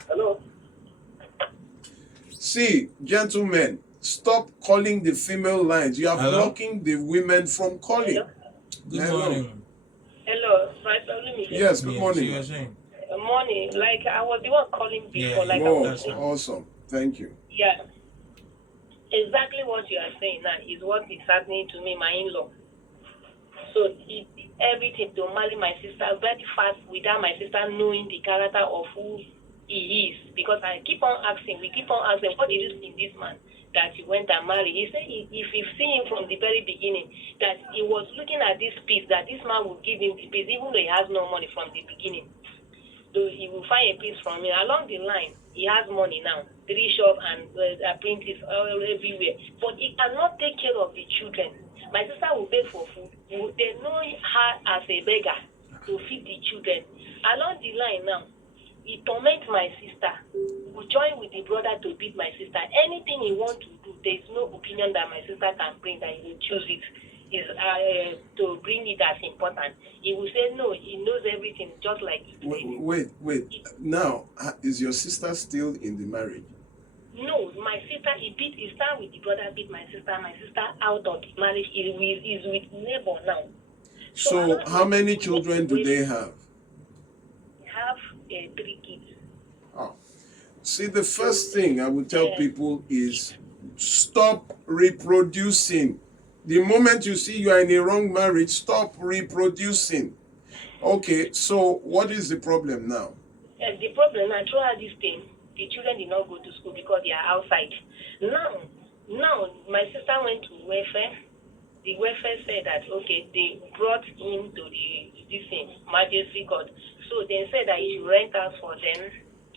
Hello. See, gentlemen, stop calling the female lines. You are Hello? blocking the women from calling. Good Hello. morning. Hello, right? Let me Yes, good Yes, morning. you were saying. Morning. Like I was the one calling before. Yeah, like I Oh, was saying. awesome. Thank you. Yeah. Exactly what you are saying now is what is happening to me, my in-law. So he did everything to marry my sister very fast without my sister knowing the character of who he is. Because we keep on asking, what did you see in this man that you went and married? He said if you see him from the very beginning, that he was looking at this peace, that this man will give him the peace, even though he has no money from the beginning. So he will find a piece from me. Along the line, he has money now, 3 shops and printers everywhere. But he cannot take care of the children. My sister will beg for food. They know her as a beggar to feed the children. Along the line now, he torments my sister. He will join with the brother to beat my sister. Anything he wants to do, there is no opinion that my sister can bring that he will choose it. Is to bring it as important. He will say no, he knows everything just like it. Wait. Now, is your sister still in the marriage? No, my sister, he started with the brother, beat my sister out of the marriage. He's with neighbor now. So how many children do they have? They have 3 kids. Oh. See, the first thing I would tell people is stop reproducing. The moment you see you are in a wrong marriage, stop reproducing. Okay, so what is the problem now? The problem now, throughout this thing, the children did not go to school because they are outside. Now, my sister went to welfare. The welfare said that, okay, they brought him to this emergency court. So they said that he should rent out for them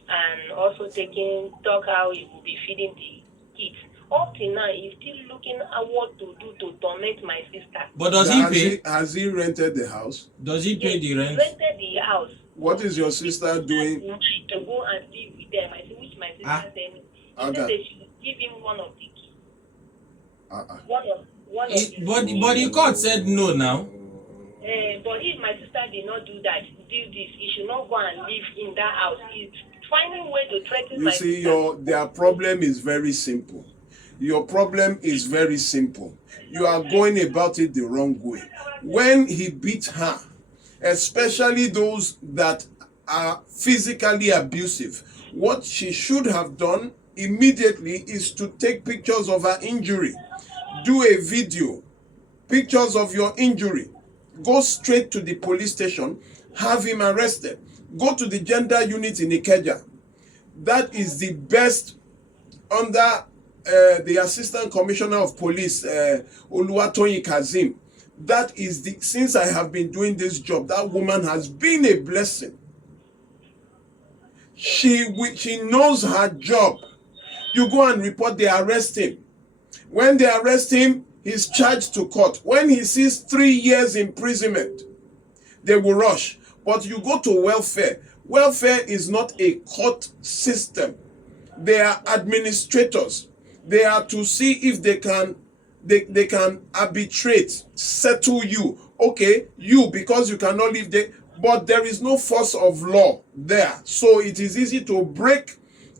and also talk how he will be feeding the kids. Up till now, he's still looking at what to do to torment my sister. But does he pay? Has he rented the house? Does he pay the rent? He rented the house. What is your sister doing? To go and live with them. I said, which my sister said. He said they should give him one of the keys. One of the But the court said no now. but if my sister did not do that, he should not go and live in that house. He's finding a way to threaten my sister. You see, their problem is very simple. Your problem is very simple. You are going about it the wrong way. When he beat her, especially those that are physically abusive, what she should have done immediately is to take pictures of her injury, do a video, pictures of your injury, go straight to the police station, have him arrested, go to the gender unit in Ikeja. That is the best under the Assistant Commissioner of Police, Oluwatoyin Kazeem. That is the, since I have been doing this job, that woman has been a blessing. She knows her job. You go and report, they arrest him. When they arrest him, he's charged to court. When he sees 3 years imprisonment, they will rush. But you go to welfare. Welfare is not a court system. They are administrators. They are to see if they can arbitrate, settle you. Okay, you, because you cannot live there, but there is no force of law there. So it is easy to break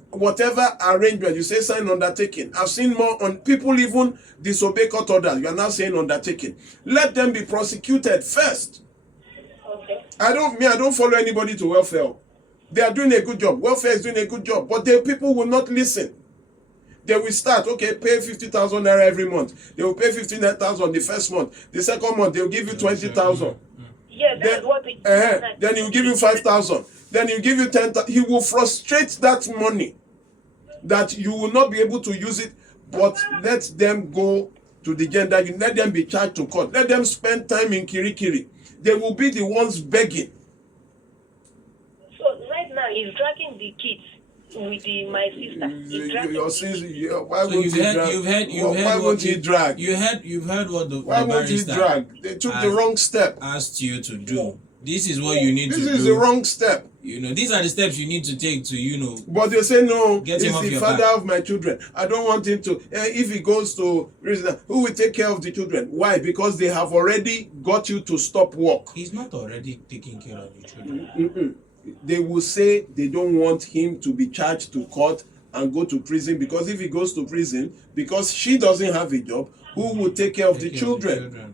whatever arrangement. You say sign undertaking. I've seen more on people even disobey court orders. You are now saying undertaking. Let them be prosecuted first. Okay. I don't follow anybody to welfare. They are doing a good job. Welfare is doing a good job, but the people will not listen. They will start, okay, pay 50,000 naira every month. They will pay 15,000 the first month. The second month, they will give you 20,000. Yeah, that's what we Then he will give you 5,000. Then he will give you 10,000. He will frustrate that money that you will not be able to use it, but let them go to the gender. You let them be charged to court. Let them spend time in Kirikiri. They will be the ones begging. So right now he's dragging the kids with my sister. He's dragging Your sister, why So won't he drag? Why won't he drag? You've heard what the Why won't he barrister drag? They took the wrong step. asked you to do. This is what you need This to do. is the wrong step. You know, these are the steps you need to take to, But they say no. Get He's him off the your father back. of my children. I don't want him to. If he goes to prison, who will take care of the children? Why? Because they have already got you to stop work. he's not already taking care of the children. They will say they don't want him to be charged to court and go to prison, because if he goes to prison, because she doesn't have a job, who will take care of the Take care of the children?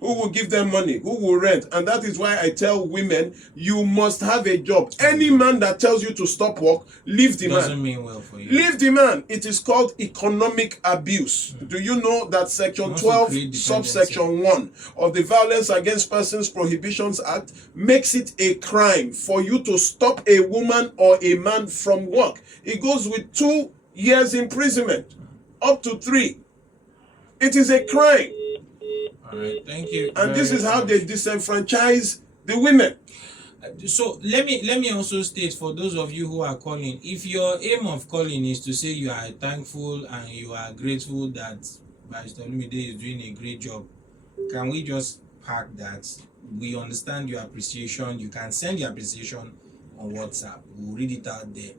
Who will give them money? Who will rent? And that is why I tell women, you must have a job. Any man that tells you to stop work, leave the Doesn't man. mean well for you. Leave the man. It is called economic abuse. Do you know that section Wants to 12, create dependency. subsection 1 of the Violence Against Persons Prohibitions Act makes it a crime for you to stop a woman or a man from work? It goes with 2 years imprisonment, up to 3. It is a crime. All right, thank you. And this very is how much. they disenfranchise the women. So let me also state for those of you who are calling, if your aim of calling is to say you are thankful and you are grateful that Barrister Olumide is doing a great job, can we just park that? We understand your appreciation. You can send your appreciation on WhatsApp. We'll read it out there.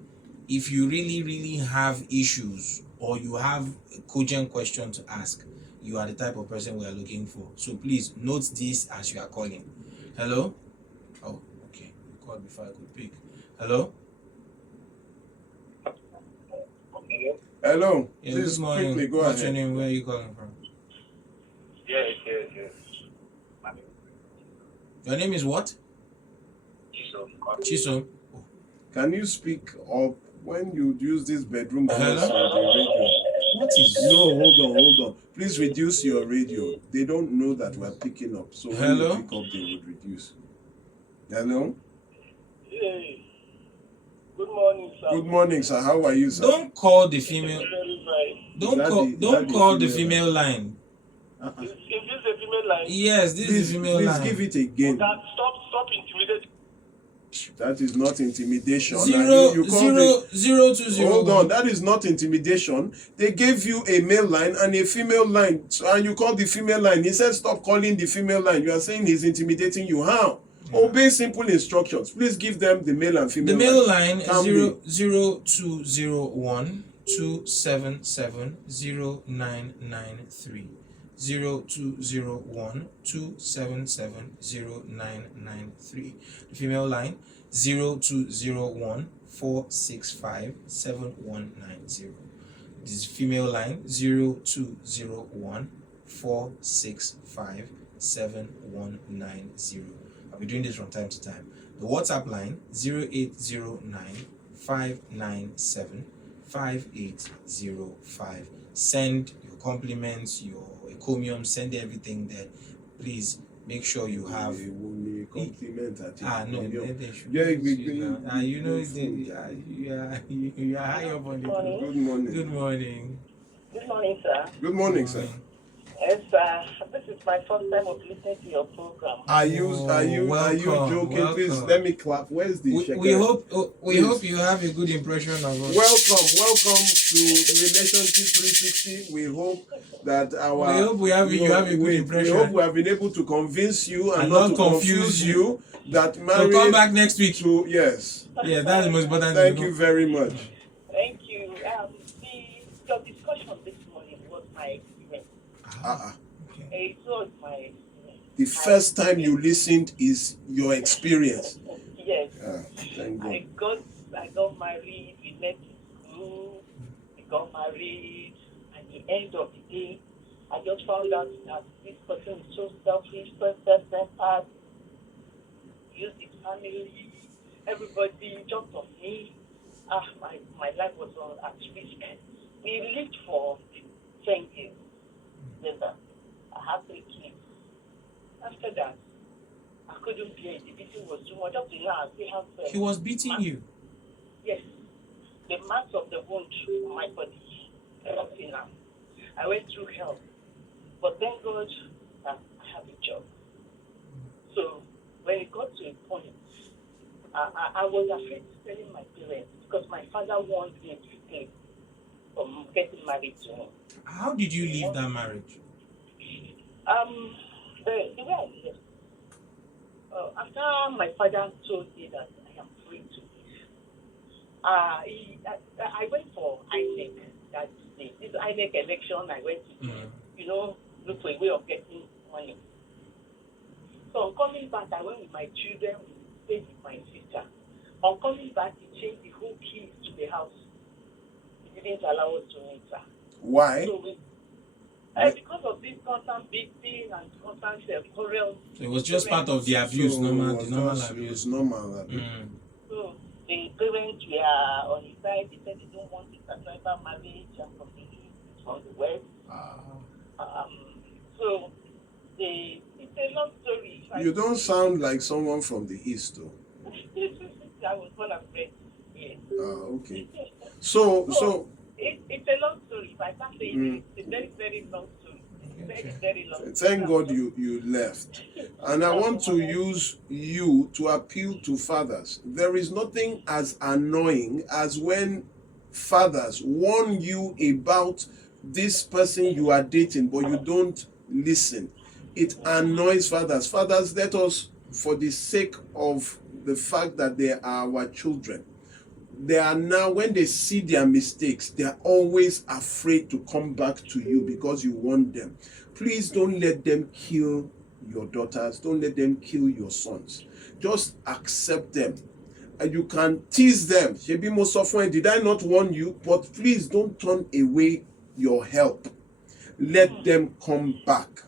If you really have issues or you have a cogent question to ask, you are the type of person we are looking for. So please note this as you are calling. Hello? Oh, okay. You called before I could pick. Hello? Hello. Yeah, Please good morning. quickly go What's your ahead. name? Where are you calling from? Yes. Your name is what? Chisom. Can you speak up when you use this bedroom voice Hello? on the radio? What is No, hold on. Please reduce your radio. They don't know that we're picking up. So when Hello? you pick up, they would reduce. Hello? Hey, good morning, sir. Good morning, sir. How are you, sir? Don't call the female. Very fine. Don't Is that call. the- is Don't that the call the female female line. Is this a female line? Yes, this Please, is the female please line. give it again. Stop intimidating. That is not intimidation. And Zero you called zero it- 020. Hold on, that is not intimidation. They gave you a male line and a female line, and you called the female line. He said, stop calling the female line. You are saying he's intimidating you. How? Obey simple instructions. Please give them the male and female The male line Can 0201 277 0993. 0201 277 0993. The female line 0201 465 7190. This is female line 0201 465 7190. I'll be doing this from time to time. The WhatsApp line 0809 597 5805. Send your compliments, your encomium, send everything there. Please make sure you have. Compliment at No, you. they should Yeah, use you now. You know, food. you are high up on the. Morning. Good morning. Good morning. Good morning, sir. Good morning, sir. Yes, this is my first time of listening to your program. Are you welcome, joking? Please welcome. let me clap. Where's the We shekere? hope Please. you have a good impression of us. Welcome to Relationship 360. We hope that We hope you have a good we impression. hope we have been able to convince you and And not not to confuse you that So marriage. come back next week. Yes. Yeah, that's the most important Thank thing. you very much. Thank you. Your discussion this morning was my experience. It was my experience. The first time you listened is your experience. Yes. Thank God. I got married, we met in school, we got married, at the end of the day, I just found out that this person is so selfish, so self-centered, used his family, everybody jumped on me. My life was on at risk. We lived for 10 years. Together. I had 3 kids. After that, I couldn't bear it. The beating was too much. Up to now, I still have. He was beating you. Yes. The marks of the wound on my body. Up to now. I went through hell. But thank God that I have a job. So when it got to a point, I was afraid to tell my parents because my father warned me to stay from getting married to him. How did you leave that marriage? The way I left, after my father told me that I am free to leave, I went for INEC that day. This INEC election, I went to, look for a way of getting money. So on coming back, I went with my children, we stayed with my sister. On coming back, he changed the whole keys to the house. He didn't allow us to enter. Why? So because of this constant beating and constant quarrels. It was just part of the abuse, normal It abuse. was normal abuse. So the parents were on his side. They said they don't want this tribal marriage and from the east, from the west. So it's a long story. You don't sound like someone from the east, though. I was born and bred here. Okay. So it's a long story. If I can't say it, it's a very, very long story. Very, very long. Thank God you left. And I want to use you to appeal to fathers. There is nothing as annoying as when fathers warn you about this person you are dating, but you don't listen. It annoys fathers. Fathers, let us, for the sake of the fact that they are our children, they are now, when they see their mistakes, they are always afraid to come back to you because you want them. Please don't let them kill your daughters. Don't let them kill your sons. Just accept them. And you can tease them. Shebi mo sọ fún ẹ, did I not warn you? But please don't turn away your help. Let them come back.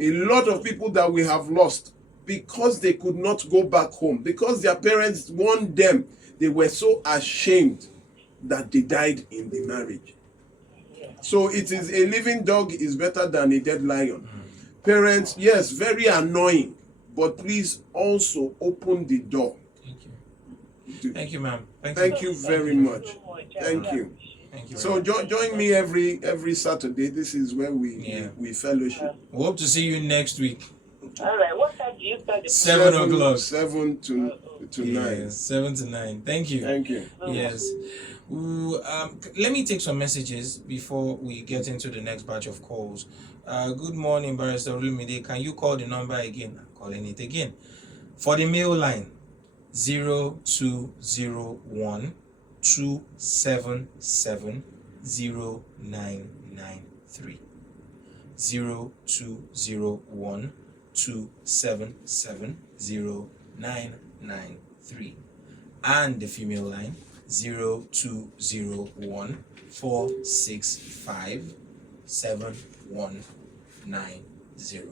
A lot of people that we have lost because they could not go back home, because their parents warned them, they were so ashamed that they died in the marriage. So it is, a living dog is better than a dead lion. Parents, yes, very annoying, but please also open the door. Thank you, ma'am. Thank you very much. Thank you. So join me every Saturday. This is where we fellowship. We hope to see you next week. All right. What time do you start the 7 o'clock. 7 to 9. 7 to 9. Thank you. Thank you. Yes. Let me take some messages before we get into the next batch of calls. Good morning, Barrister Olumide. Can you call the number again? I'm calling it again. For the mail line, 0201 277 0993. 0201 277 0993. And the female line, 0201 465 7190.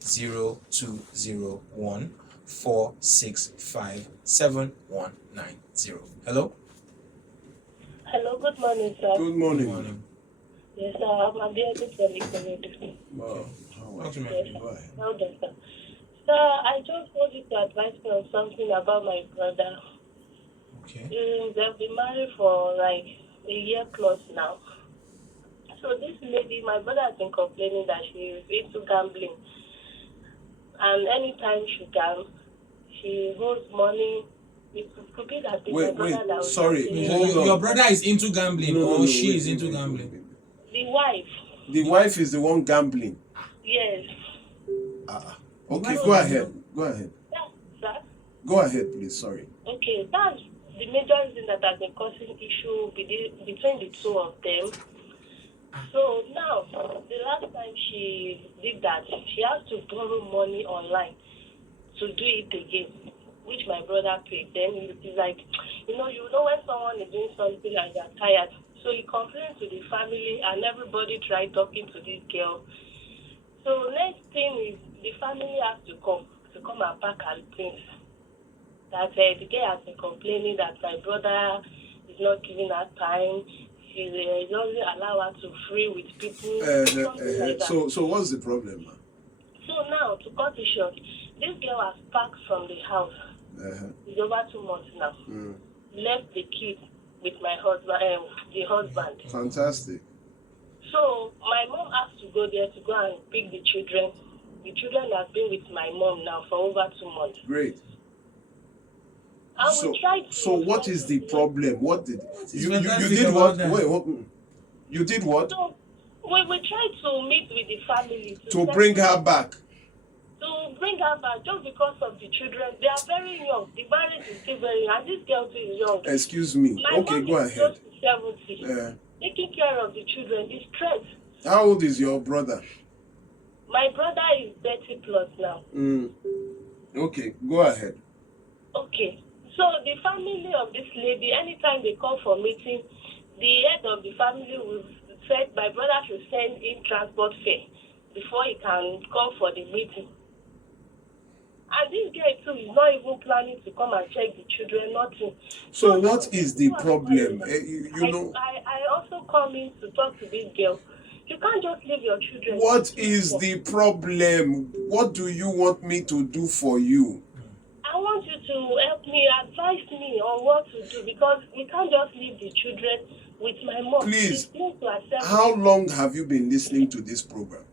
0201 465 7190. Hello? Hello, good morning, sir. Good Good morning. morning. Yes, sir. I'm here to tell you. Wow. How are Talk to you? me. Yes, Go ahead. well done, sir. Sir, I just want you to advise me on something about my brother. Okay. They've been married for like a year plus now. So this lady, my brother has been complaining that she is into gambling. And anytime she gambls, she holds money. It could be that it's my Wait, brother that will sorry. be So Hold on. your brother is into gambling, No, or no, she wait, is wait, into wait, gambling? wait. the wife. The wife is the one gambling. Yes. Okay, wife go is ahead. Go ahead. Yeah, sir. Go ahead, please. Sorry. Okay, that's the major reason that has been causing issue between the two of them. So now, the last time she did that, she has to borrow money online to do it again, which my brother paid. Then it's like, you know when someone is doing something and they're tired, so he complained to the family and everybody tried talking to this girl. So next thing is the family has to come and pack her things. That the girl has been complaining that my brother is not giving her time. He doesn't allow her to free with people, something like that. So what's the problem, man? So now, to cut it short, this girl has packed from the house. It's over 2 months now. Left the kid with my husband, the husband. Fantastic. So my mom has to go there to go and pick the children. The children have been with my mom now for over 2 months. Great. And we tried to. So what is the problem? What did you fantastic did about what? that. Wait, what? You did what? So we tried to meet with the family To bring her back. To bring her back just because of the children. They are very young. The marriage is still very young. And this girl too is young. Excuse me. My Okay, mom go is ahead. close to 70. Taking care of the children, the stress. How old is your brother? My brother is 30 plus now. Okay, go ahead. Okay. So the family of this lady, anytime they call for meeting, the head of the family will say my brother should send in transport fare before he can call for the meeting. And this guy too is not even planning to come and check the children, nothing. So what is the problem? I also come in to talk to this girl. You can't just leave your children. What is the problem? What do you want me to do for you? I want you to help me, advise me on what to do, because we can't just leave the children with my mom. Please, To accept how long have you been listening to this program?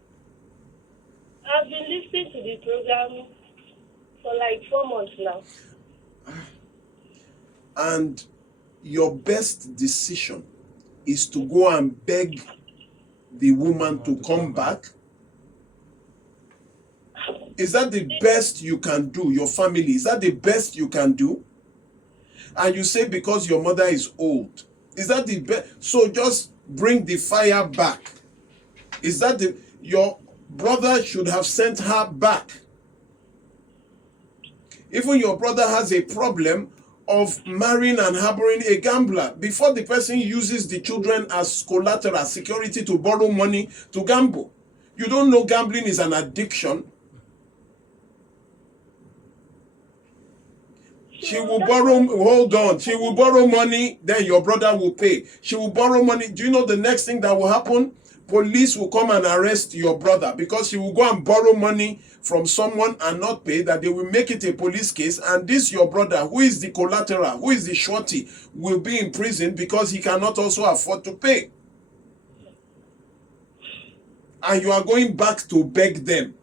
I've been listening to the program for like 4 months now. And your best decision is to go and beg the woman to come back? Is that the best you can do? Your family, is that the best you can do? And you say because your mother is old. Is that the best? So just bring the fire back. Is that your brother should have sent her back? Even your brother has a problem of marrying and harboring a gambler before the person uses the children as collateral security to borrow money to gamble. You don't know gambling is an addiction. She will borrow, hold on, she will borrow money, then your brother will pay. She will borrow money. Do you know the next thing that will happen? Police will come and arrest your brother because she will go and borrow money from someone and not pay, that they will make it a police case, and this your brother, who is the collateral, who is the shorty, will be in prison because he cannot also afford to pay. And you are going back to beg them.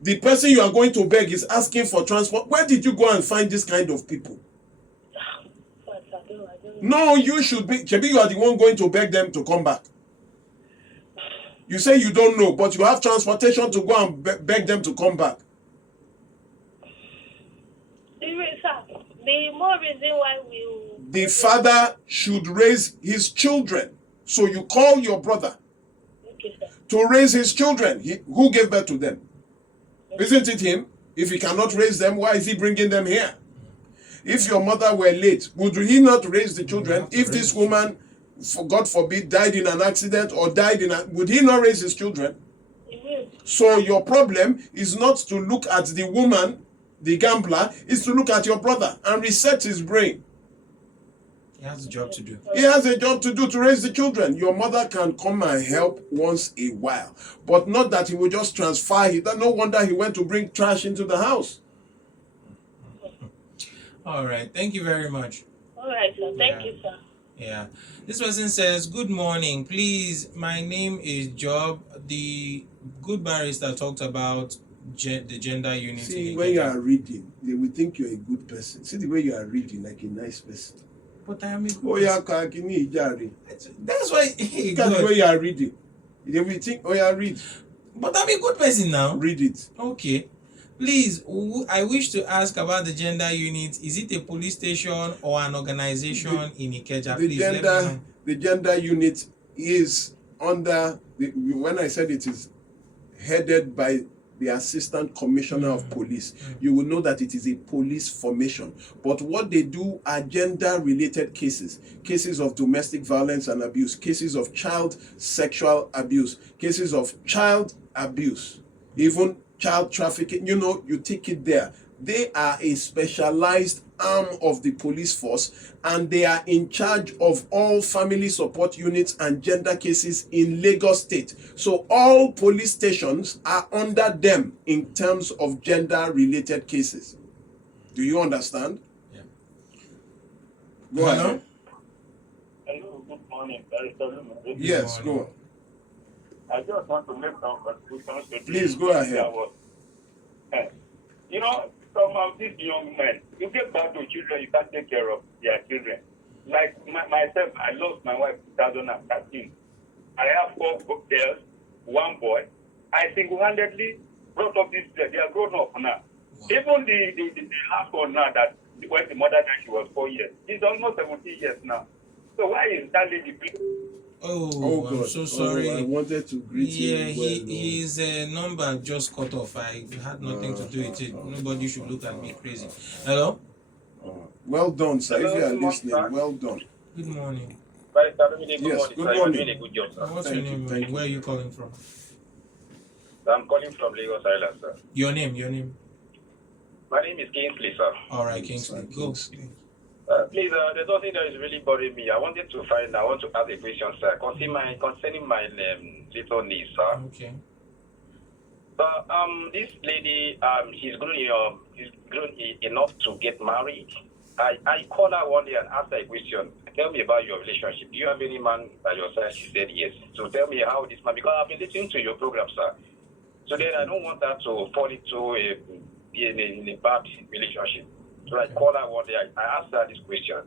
The person you are going to beg is asking for transport. Where did you go and find this kind of people? No, you should be. Maybe you are the one going to beg them to come back. You say you don't know, but you have transportation to go and beg them to come back. The more reason why the father should raise his children. So you call your brother to raise his children. Who gave birth to them? Isn't it him? If he cannot raise them, why is he bringing them here? If your mother were late, would he not raise the children? If this woman, for God forbid, died in an accident or would he not raise his children? So your problem is not to look at the woman, the gambler, is to look at your brother and reset his brain. He has a job to do. He has a job to do to raise the children. Your mother can come and help once a while, but not that he will just transfer. No wonder he went to bring trash into the house. All right. Thank you very much. All right, sir. Thank Yeah. you, sir. Yeah. This person says, "Good morning. Please, my name is Job. The good barrister talked about the gender unity." See, when you are reading, they will think you're a good person. See the way you are reading, like a nice person. But I am a good Oh yeah, person. Kakini Ijari. That's why. Hey, Look at the way God. you are reading. They will think, oh yeah, read. But I'm a good person now. Read it. Okay. Please, I wish to ask about the gender unit. Is it a police station or an organization in Ikeja? Please let me know. The gender unit is under when I said it is headed by the Assistant Commissioner of Police, you will know that it is a police formation. But what they do are gender-related cases, cases of domestic violence and abuse, cases of child sexual abuse, cases of child abuse, even child trafficking. You know, you take it there. They are a specialized arm of the police force, and they are in charge of all family support units and gender cases in Lagos State. So all police stations are under them in terms of gender-related cases. Do you understand? Yeah. Go ahead. Hello, good morning. Yes, morning. go. I just want to make some contributions to Please go ahead. You know, some of these young men, you get back to children, you can't take care of their children. Like myself, I lost my wife in 2013. I have 4 girls, 1 boy. I single-handedly brought up this. They are grown up now. Wow. Even the last one now that when the mother died, she was 4 years. She's almost 17 years now. So why is that lady? Oh, I'm God. so sorry. I wanted to greet Yeah, him. his number just cut off. I had nothing to do with it. Nobody should look at me crazy. Hello? Well done, sir. Hello, If you are good morning, listening, sir. well done. Good morning. Yes, good morning. Doing a good job, sir. What's Thank your you, name? thank you. Where are you calling from? I'm calling from Lagos Island, sir. Your name. My name is Kingsley, sir. All right, Kingsley. Go. Please, there's something that is really bothering me. I want to ask a question, sir, concerning my little niece, sir. Okay. So, this lady, she's grown enough to get married. I called her one day and asked her a question. Tell me about your relationship. Do you have any man by your side? She said yes. So tell me how this man, because I've been listening to your program, sir. So then I don't want her to fall into a bad relationship. So I called her one day. I asked her this question.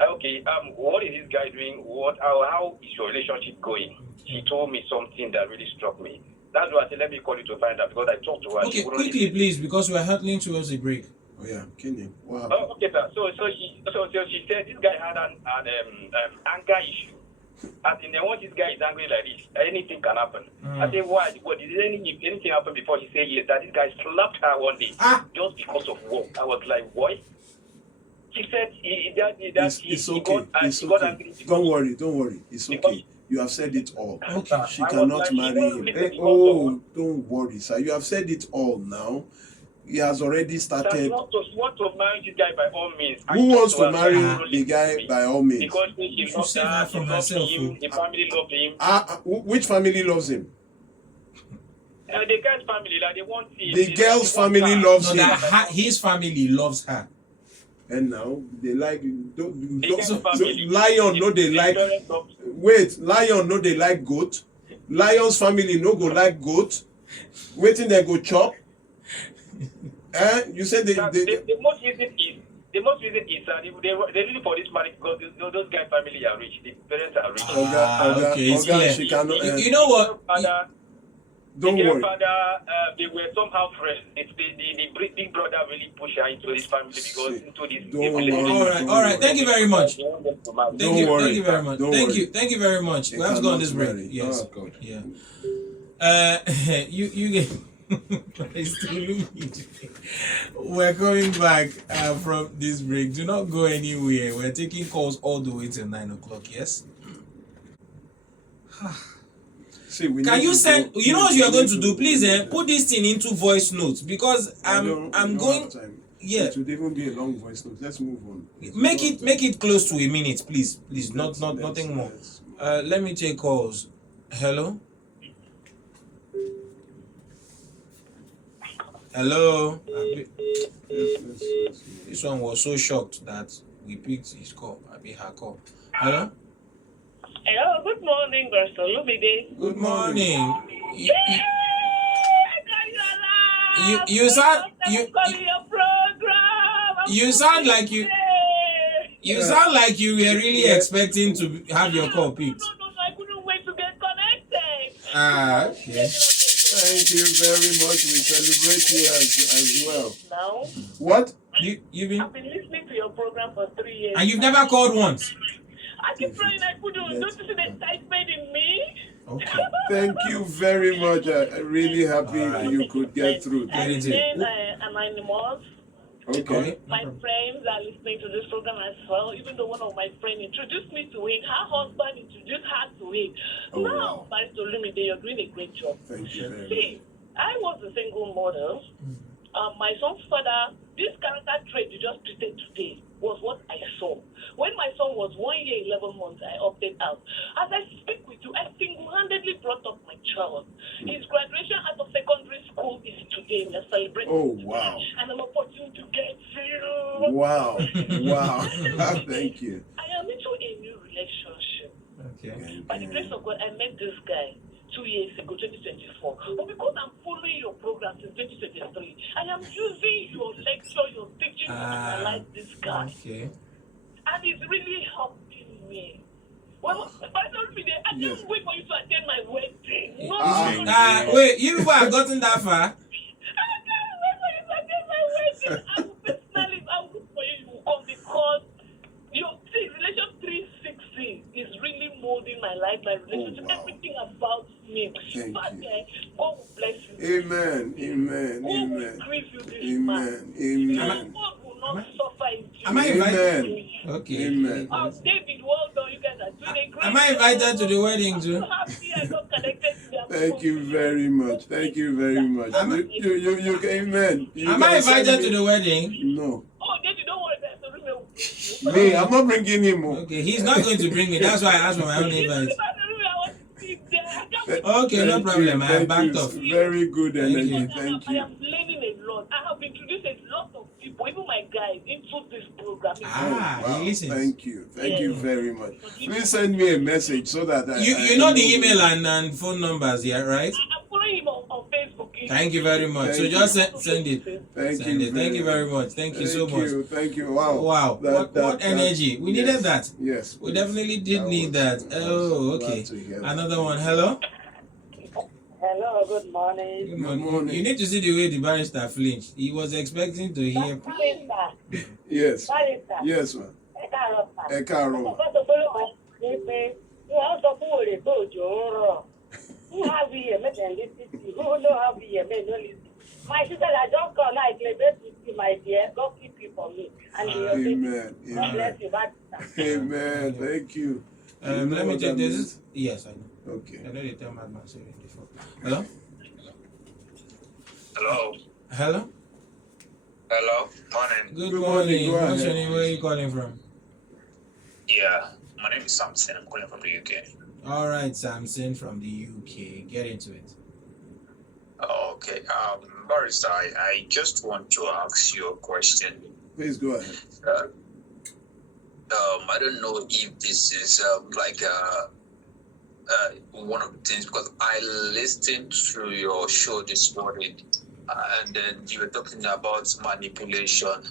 Okay, what is this guy doing? How is your relationship going? She told me something that really struck me. That's why I said, let me call you to find out, because I talked to her. Okay, quickly, please, because we're hurtling towards a break. Oh yeah, Kenny. What happened? Oh, okay, sir. So she said this guy had an anger issue. As in, once this guy is angry like this, anything can happen. I said, why? What, did anything happen before? She said, yes, that this guy slapped her one day just because of work. I was like, what? She said, It's okay. It's okay. Don't worry. It's okay. You have said it all. Okay. She cannot marry him. Don't worry, sir. You have said it all now. He has already started. Want to marry this guy by all means. Who wants to marry the guy by all means? Because she loves her, from herself. the family loves him. Which family loves him? The guy's family, like they want him. The girl's family loves him. His family loves her. And now they like family. lion. No, they like. Wait, lion. No, they like goat. Lion's family no go like goat. Waiting they go chop. You said the most reason is they really for this marriage because those guy family are rich. The parents are rich. Okay, she cannot. You know what? Don't worry. Father, they were somehow friends. The big brother really pushed her into this family because into this. Don't worry. All right. Thank you very much. Thank you very much. Thank you very much. We have to go on this break. Yes. Oh, God. Yeah. You get. We're coming back from this break. Do not go anywhere. We're taking calls all the way till 9 o'clock. Yes. See, can you send? You know what you are going to do? Please, put this thing into voice notes because I'm going. Yeah. It would even be a long voice note. Let's move on. Make it close to a minute, please. Let's- Nothing more. let's- Let me take calls. Hello. Hello. let's- This one was so shocked that we picked his call. Her call. Hello. Hello, good morning, Pastor Lumide. Good morning. You You sound you sound like you sound like you were really expecting to have your call picked. No, I couldn't wait to get connected. Ah, okay. Thank you very much. We celebrate you as well. Now, What? You've been I've been listening to your program for 3 years. and you've never called once. I keep trying, I couldn't. Don't you see the excitement in me? Okay. Thank you very much. I'm really happy Alright. you could get through. Get into And it. then I'm animals. Okay. My friends are listening to this program as well, even though one of my friends introduced me to it. Her husband introduced her to it. Oh, Now, wow. Pastor Lumide, you're doing a great job. Thank you very much. See, I was a single mother. My son's father, this character trait you just treated today was what I saw. When my son was 1 year, 11 months, I opted out. As I speak with you, I single-handedly brought up my child. His graduation out of secondary school is today. We're celebrating. Oh, wow. And an opportunity to get you. Wow. Wow. Thank you. I am into a new relationship. Okay. By the grace of God, I met this guy 2 years ago, 2024. But because I'm following your program since 2023, I am using your lecture, your teaching to analyze this guy. Okay. And it's really helping me. Well, I Yes. can't wait for you to attend my wedding. Wait, you people have gotten that far? I can't wait for you to attend my wedding. I will personally, I will look for you. You will come because your relation 360 is really molding my life, my relationship, wow. everything about me. Thank But you. God will bless you. Amen. Amen. God will Amen. increase you this Amen. month. Amen. God will not suffer in you. Am I invited? Amen. Okay. Amen. David, well done. You guys are doing a great Am I invited to the wedding too? I'm so happy I got connected to them. Thank you very much. Thank you very much. You amen. You Am I can send invited me- to the wedding? No. Oh, David, don't worry. There's a room. Me, I'm not bringing him. Okay, he's not going to bring me. That's why I asked for my own invite. Okay, no problem. I am backed off. Very good energy. you. Thank I you. am learning a lot. I have introduced a lot of people, even my guys, into this program. Ah, he listens. Thank you. Thank you very much. Please send me a message so that You know the email and phone numbers here, right? I'm following him on Facebook. Thank you very much. So Thank just you. send it. Thank Send you. it. Thank you very much. Thank you so much. Thank you. Wow. Wow. What energy. We needed that. Yes. We definitely did need that. Oh, okay. Another one. Hello. Hello, good morning. Good morning. You need to see the way the barrister flinched. He was expecting to hear. Yes. Barrister. Yes, ma'am. Ẹ káàárọ̀ sà. Ẹ káàárọ̀. Ọ̀pọ̀ tó gbólóhùn ní pé wọ́n sọ fún òrè pé òjò ń rọ̀. Who have you met and listen to? Who know how we met no listen? My sister, I just call now. I celebrate with you, my dear. God keep you for me. And Amen. God bless you, Amen. Thank you. Let me check this. Yes, I know. Okay. I know they tell madman saying before. Hello? Hello. Hello? Hello. Morning. Good Good morning, morning. go What's your ahead. name? Where are you calling from? Yeah. My name is Samson. I'm calling from the UK. All right, Samson from the UK. Get into it. Okay. Barrister, I just want to ask you a question. Please go ahead. I don't know if this is one of the things, because I listened to your show this morning and then you were talking about manipulation.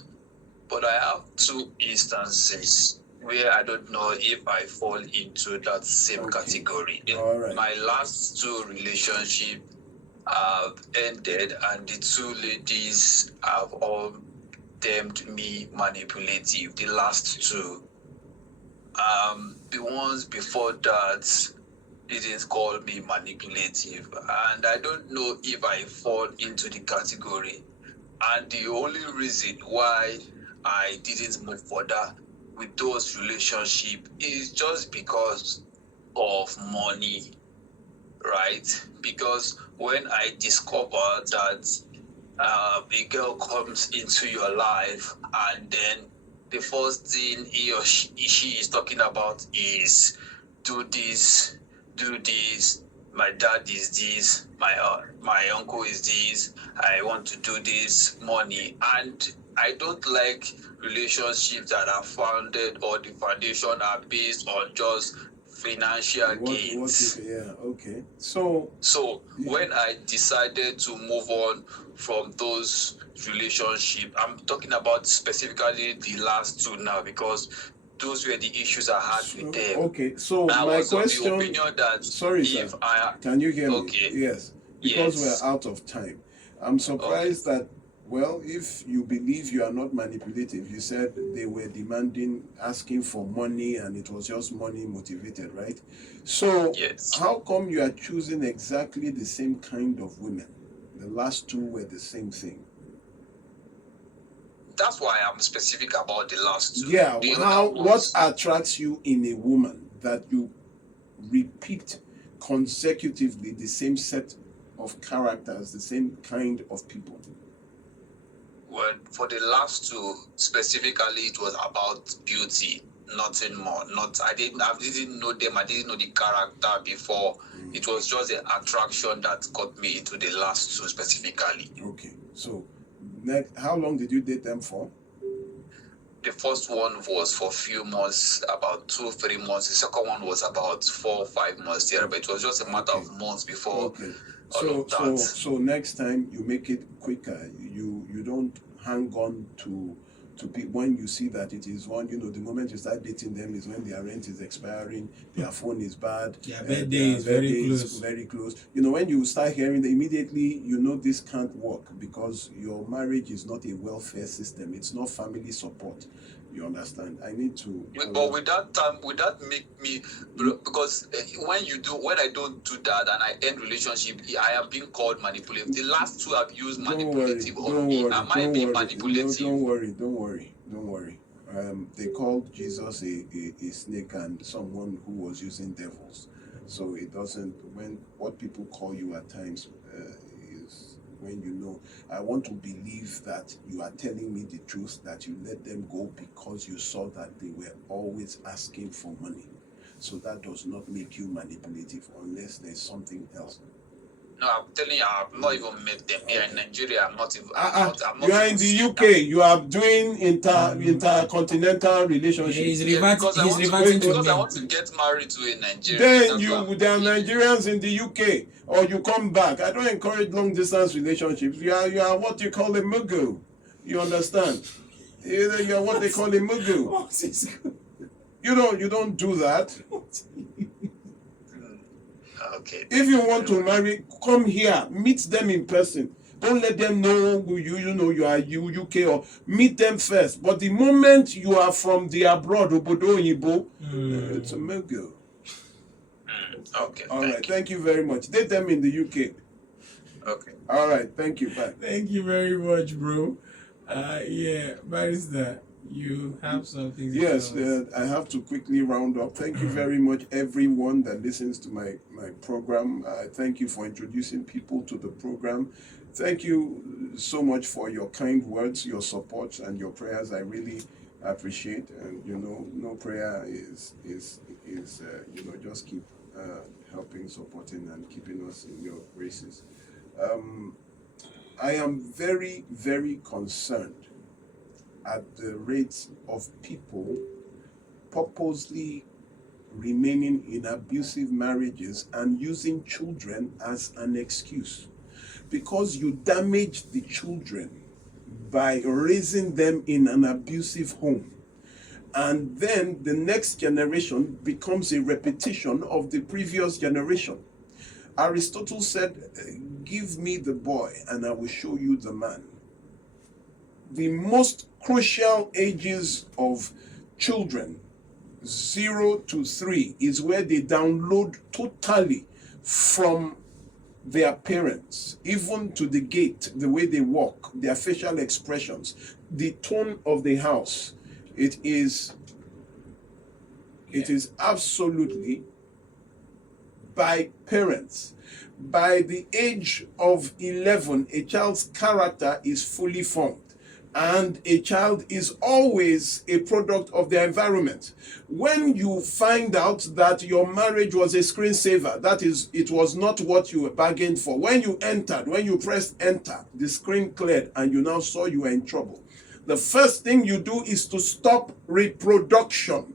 But I have two instances where I don't know if I fall into that same category. All right. My last two relationships have ended, and the two ladies have all termed me manipulative. The last two. The ones before that didn't call me manipulative, and I don't know if I fall into the category. And the only reason why I didn't move further with those relationships is just because of money, right? Because when I discovered that a girl comes into your life, and then the first thing he or she is talking about is do this, do this. My dad is this. My uncle is this. I want to do this. Money, and I don't like relationships that are founded or the foundation are based on just financial gains. Okay. So When I decided to move on from those relationships, I'm talking about specifically the last two now, because those were the issues I had with them. Okay, so I my was of the question. opinion that Sorry, if sir. I Can you hear me? okay, Yes. Because yes, we're out of time. I'm surprised that, well, if you believe you are not manipulative, you said they were asking for money, and it was just money motivated, right? So, yes. how come you are choosing exactly the same kind of women? The last two were the same thing. That's why I'm specific about the last two. Yeah, The what attracts you in a woman that you repeat consecutively the same set of characters, the same kind of people? Well, for the last two specifically, it was about beauty, nothing more. I didn't know them. I didn't know the character before. It was just the attraction that got me into the last two specifically. Okay, so next, how long did you date them for? The first one was for a few months, about 2-3 months. The second one was about 4-5 months there, but it was just a matter of months before. Okay. So next time you make it quicker. You don't hang on to people when you see that it is one. The moment you start dating them is when their rent is expiring, their phone is bad, their birthday is very close. Very close. When you start hearing that, immediately this can't work, because your marriage is not a welfare system. It's not family support. You understand? I need to. But with that make me, because when I don't do that and I end relationship, I am being called manipulative. The last two have used manipulative on me. Am I being manipulative? Don't worry. They called Jesus a snake and someone who was using devils. So it doesn't. When what people call you at times is when I want to believe that you are telling me the truth, that you let them go because you saw that they were always asking for money. So that does not make you manipulative unless there's something else. No, I'm telling you, I've not even met them here in Nigeria. I'm not even. You are in the UK. You are doing intercontinental relationships. He's reverting to because me. I want to get married to a Nigerian. Then there are Nigerians in the UK, or you come back. I don't encourage long distance relationships. You are what you call a mugu. You understand? You are what they call a mugu. You don't do that. Okay. If you want to marry, come here, meet them in person. Don't let them know you are UK, or meet them first. But the moment you are from the abroad, Obodo Oyibo, it's a mugu. Okay. All right. Thank you very much. Date them in the UK. Okay. All right. Thank you. Bye. Thank you very much, bro. Barrister, you have something to Yes, tell us. I have to quickly round up. Thank you very much, everyone that listens to my program. Thank you for introducing people to the program. Thank you so much for your kind words, your support, and your prayers. I really appreciate. And no prayer is just keep helping, supporting, and keeping us in your graces. I am very, very concerned at the rates of people purposely remaining in abusive marriages and using children as an excuse. Because you damage the children by raising them in an abusive home. And then the next generation becomes a repetition of the previous generation. Aristotle said, "Give me the boy and I will show you the man." The most crucial ages of children, 0 to 3, is where they download totally from their parents, even to the gait, the way they walk, their facial expressions, the tone of the house. It is absolutely by parents. by the age of 11, a child's character is fully formed. And a child is always a product of their environment. When you find out that your marriage was a screensaver, that is, it was not what you bargained for. When you entered, when you pressed enter, the screen cleared and you now saw you were in trouble. The first thing you do is to stop reproduction.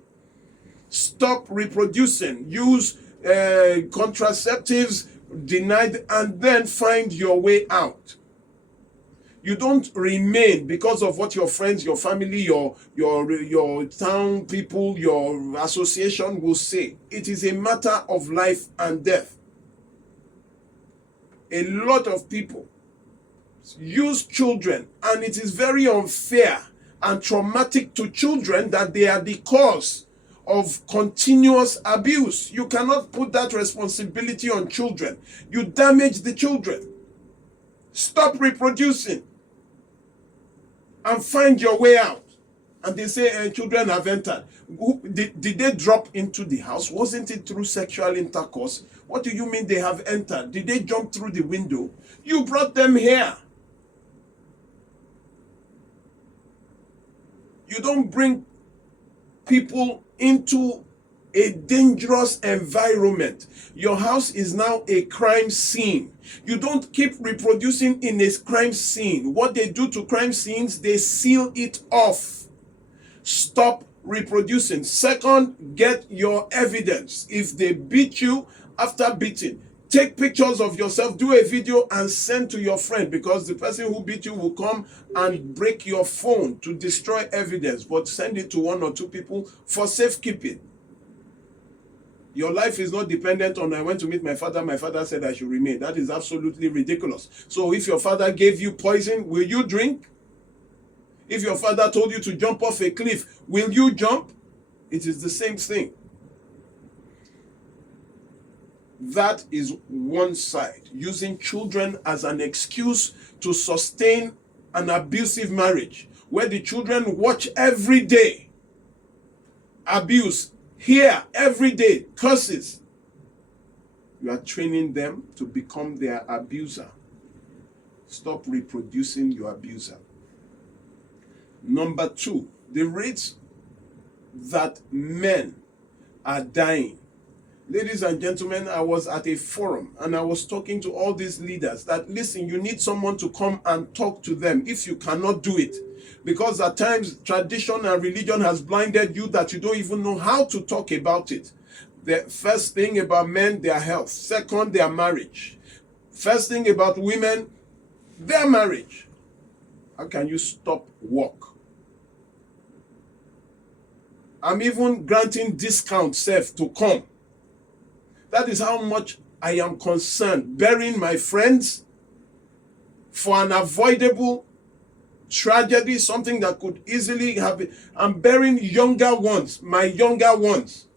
Stop reproducing. Use contraceptives, denied, and then find your way out. You don't remain because of what your friends, your family, your town people, your association will say. It is a matter of life and death. A lot of people use children, and it is very unfair and traumatic to children that they are the cause of continuous abuse. You cannot put that responsibility on children. You damage the children. Stop reproducing and find your way out. And they say children have entered. Did they drop into the house? Wasn't it through sexual intercourse? What do you mean they have entered? Did they jump through the window? You brought them here. You don't bring people into a dangerous environment. Your house is now a crime scene. You don't keep reproducing in a crime scene. What they do to crime scenes, they seal it off. Stop reproducing. Second, get your evidence. If they beat you, after beating, take pictures of yourself, do a video and send to your friend, because the person who beat you will come and break your phone to destroy evidence, but send it to 1 or 2 people for safekeeping. Your life is not dependent on, I went to meet my father said I should remain. That is absolutely ridiculous. So if your father gave you poison, will you drink? If your father told you to jump off a cliff, will you jump? It is the same thing. That is one side, using children as an excuse to sustain an abusive marriage, where the children watch every day abuse, hear every day curses. You are training them to become their abuser. Stop reproducing your abuser. Number 2, the rates that men are dying. Ladies and gentlemen, I was at a forum and I was talking to all these leaders that, listen, you need someone to come and talk to them if you cannot do it. Because at times, tradition and religion has blinded you that you don't even know how to talk about it. The first thing about men, their health. Second, their marriage. First thing about women, their marriage. How can you stop work? I'm even granting discount safe to come. That is how much I am concerned. Burying my friends for an avoidable tragedy, something that could easily happen. I'm burying younger ones, my younger ones.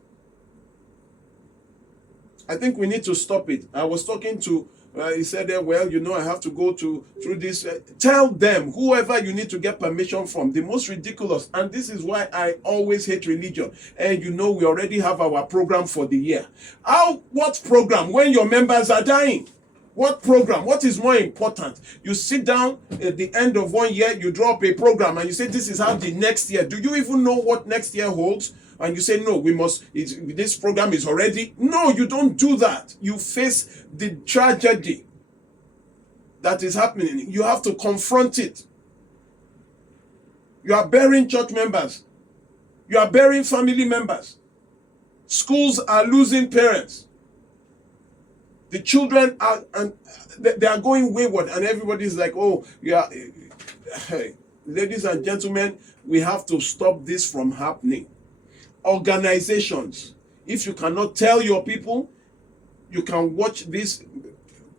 I think we need to stop it. I was talking to, he said, well, you know, I have to go through this. Tell them, whoever you need to get permission from, the most ridiculous. And this is why I always hate religion. And you know, we already have our program for the year. What program when your members are dying? What program? What is more important? You sit down at the end of 1 year, you draw up a program and you say, this is how the next year. Do you even know what next year holds? And you say, no, this program is already. No, you don't do that. You face the tragedy that is happening. You have to confront it. You are burying church members. You are burying family members. Schools are losing parents. The children are, and they are going wayward, and everybody's like, oh, yeah. Hey, ladies and gentlemen, we have to stop this from happening. Organizations, if you cannot tell your people, you can watch this.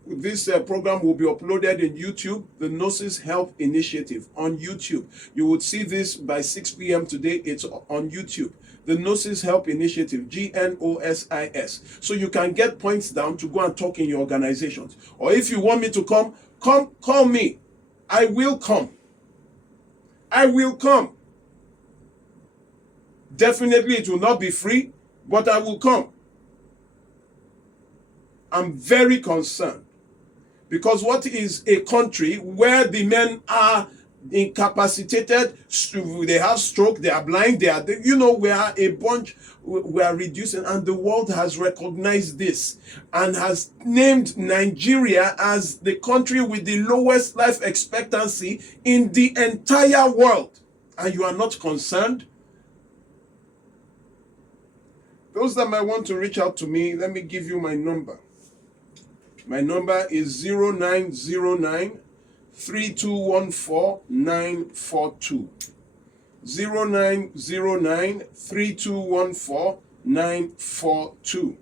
This program will be uploaded in YouTube, the Gnosis Help Initiative on YouTube. You would see this by 6 p.m. today. It's on YouTube. The Gnosis Help Initiative, GNOSIS. So you can get points down to go and talk in your organizations. Or if you want me to come, call me. I will come. I will come. Definitely it will not be free, but I will come. I'm very concerned. Because what is a country where the men are incapacitated, they have stroke, they are blind, we are a bunch, we are reducing, and the world has recognized this and has named Nigeria as the country with the lowest life expectancy in the entire world. And you are not concerned? Those that might want to reach out to me, let me give you my number. My number is 0909 3214 942. 0909 3214 942.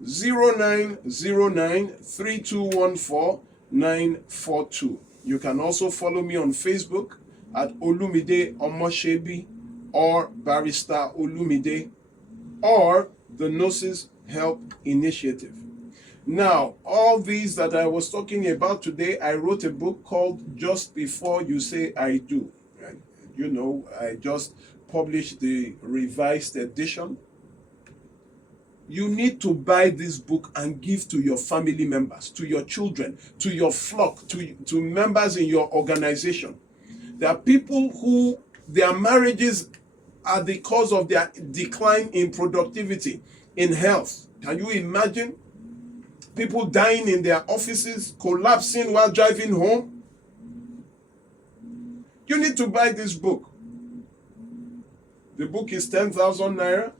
0909 3214 942. You can also follow me on Facebook at Olumide Omoshebi or Barrister Olumide or the Gnosis Help Initiative. Now, all these that I was talking about today, I wrote a book called Just Before You Say I Do. I just published the revised edition. You need to buy this book and give to your family members, to your children, to your flock, to members in your organization. There are people who their marriages are the cause of their decline in productivity, in health. Can you imagine? People dying in their offices, collapsing while driving home. You need to buy this book. The book is 10,000 naira.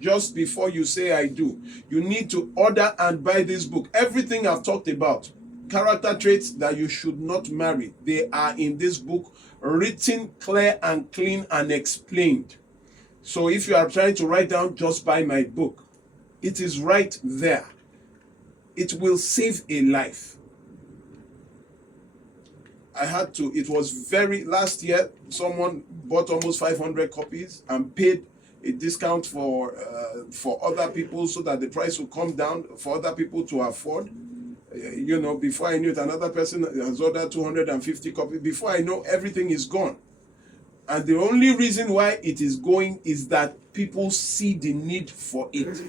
Just Before You Say I Do. You need to order and buy this book. Everything I've talked about, character traits that you should not marry, they are in this book, written clear and clean and explained. So if you are trying to write down, just buy my book. It is right there. It will save a life. It was last year, someone bought almost 500 copies and paid a discount for other people so that the price will come down for other people to afford. Before I knew it, another person has ordered 250 copies. Before I know, everything is gone. And the only reason why it is going is that people see the need for it.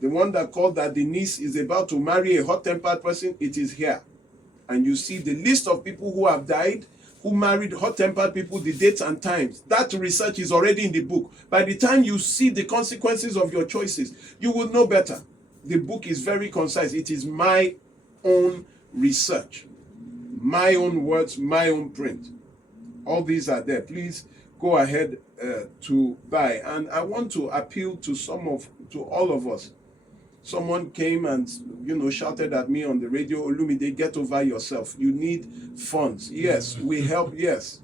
The one that called that the niece is about to marry a hot-tempered person, it is here. And you see the list of people who have died, who married hot-tempered people, the dates and times. That research is already in the book. By the time you see the consequences of your choices, you will know better. The book is very concise. It is my own research, my own words, my own print. All these are there. Please go ahead to buy. And I want to appeal to all of us. Someone came and shouted at me on the radio, Olumide, get over yourself. You need funds. Yes, we help. Yes.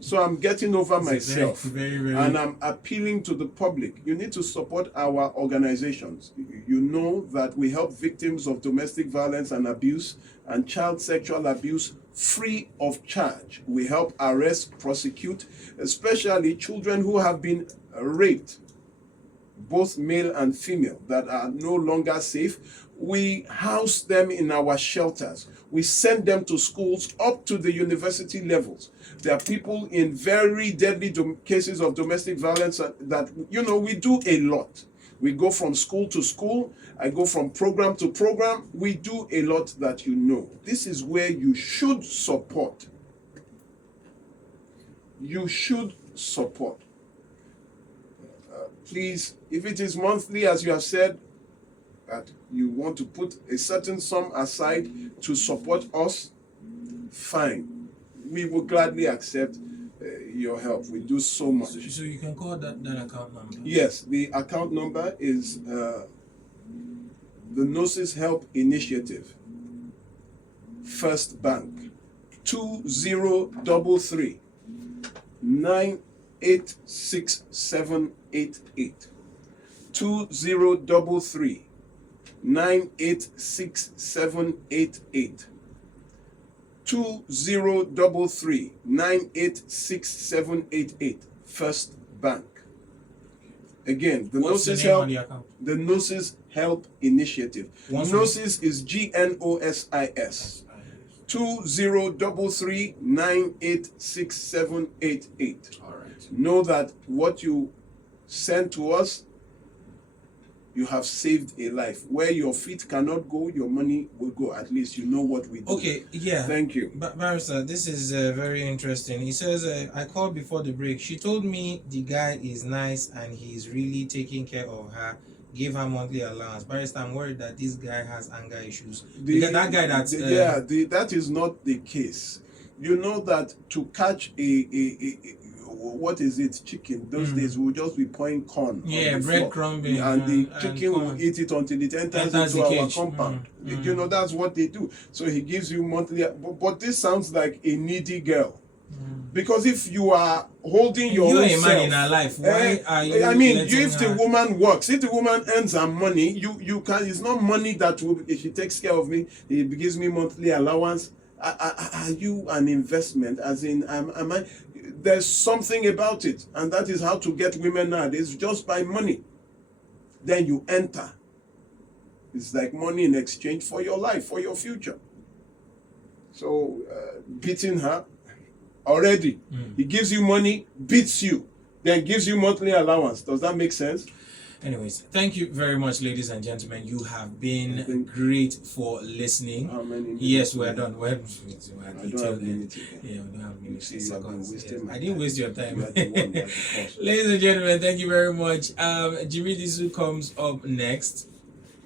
So I'm getting over myself. And I'm appealing to the public. You need to support our organizations. You know that we help victims of domestic violence and abuse and child sexual abuse free of charge. We help arrest, prosecute, especially children who have been raped, both male and female, that are no longer safe. We house them in our shelters. We send them to schools up to the university levels. There are people in very deadly cases of domestic violence that, we do a lot. We go from school to school. I go from program to program. We do a lot that This is where you should support. You should support. Please, if it is monthly, as you have said, that you want to put a certain sum aside to support us, fine. We will gladly accept your help. We do so much. So you can call that account number? Yes, the account number is the Gnosis Help Initiative, First Bank, 2033 986788. 2033 986788. 2033 986788. First Bank. Again, the Gnosis Help. The Gnosis Help Initiative. Gnosis is GNOSIS. 2033 986788. All right. Know that what you send to us you have saved a life. Where your feet cannot go, your money will go. At least you know what we do. Okay, yeah. Thank you. Barrister, this is very interesting. He says, I called before the break. She told me the guy is nice and he's really taking care of her. Give her monthly allowance. Barrister, I'm worried that this guy has anger issues. That guy that's... that is not the case. You know that to catch what is it, chicken, those days we'll just be pouring corn. Yeah, breadcrumbing. And the chicken will eat it until it enters into our compound. You know, that's what they do. So he gives you monthly, but this sounds like a needy girl. Because if you are holding your own a man in her life, why are you? I mean, if the woman works, if the woman earns her money, you can. It's not money that will. If she takes care of me, he gives me monthly allowance. Are you an investment? As in, am I? There's something about it, and that is how to get women nowadays, just by money. Then you enter. It's like money in exchange for your life, for your future. So beating her. Already, he gives you money, beats you, then gives you monthly allowance. Does that make sense? Anyways, thank you very much, ladies and gentlemen. You have been great for listening. How many minutes? Yes, we're done. We're I don't have minutes again. Yeah, we don't have minutes. You see, you have been wasting my I didn't waste your time. You are the one that the Ladies and gentlemen, thank you very much. Jimmy Disu comes up next.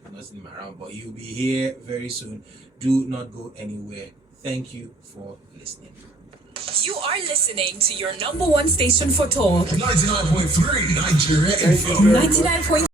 I'm not seeing him around, but he'll be here very soon. Do not go anywhere. Thank you for listening. You are listening to your number one station for talk. 99.3 Nigeria Info. 99.3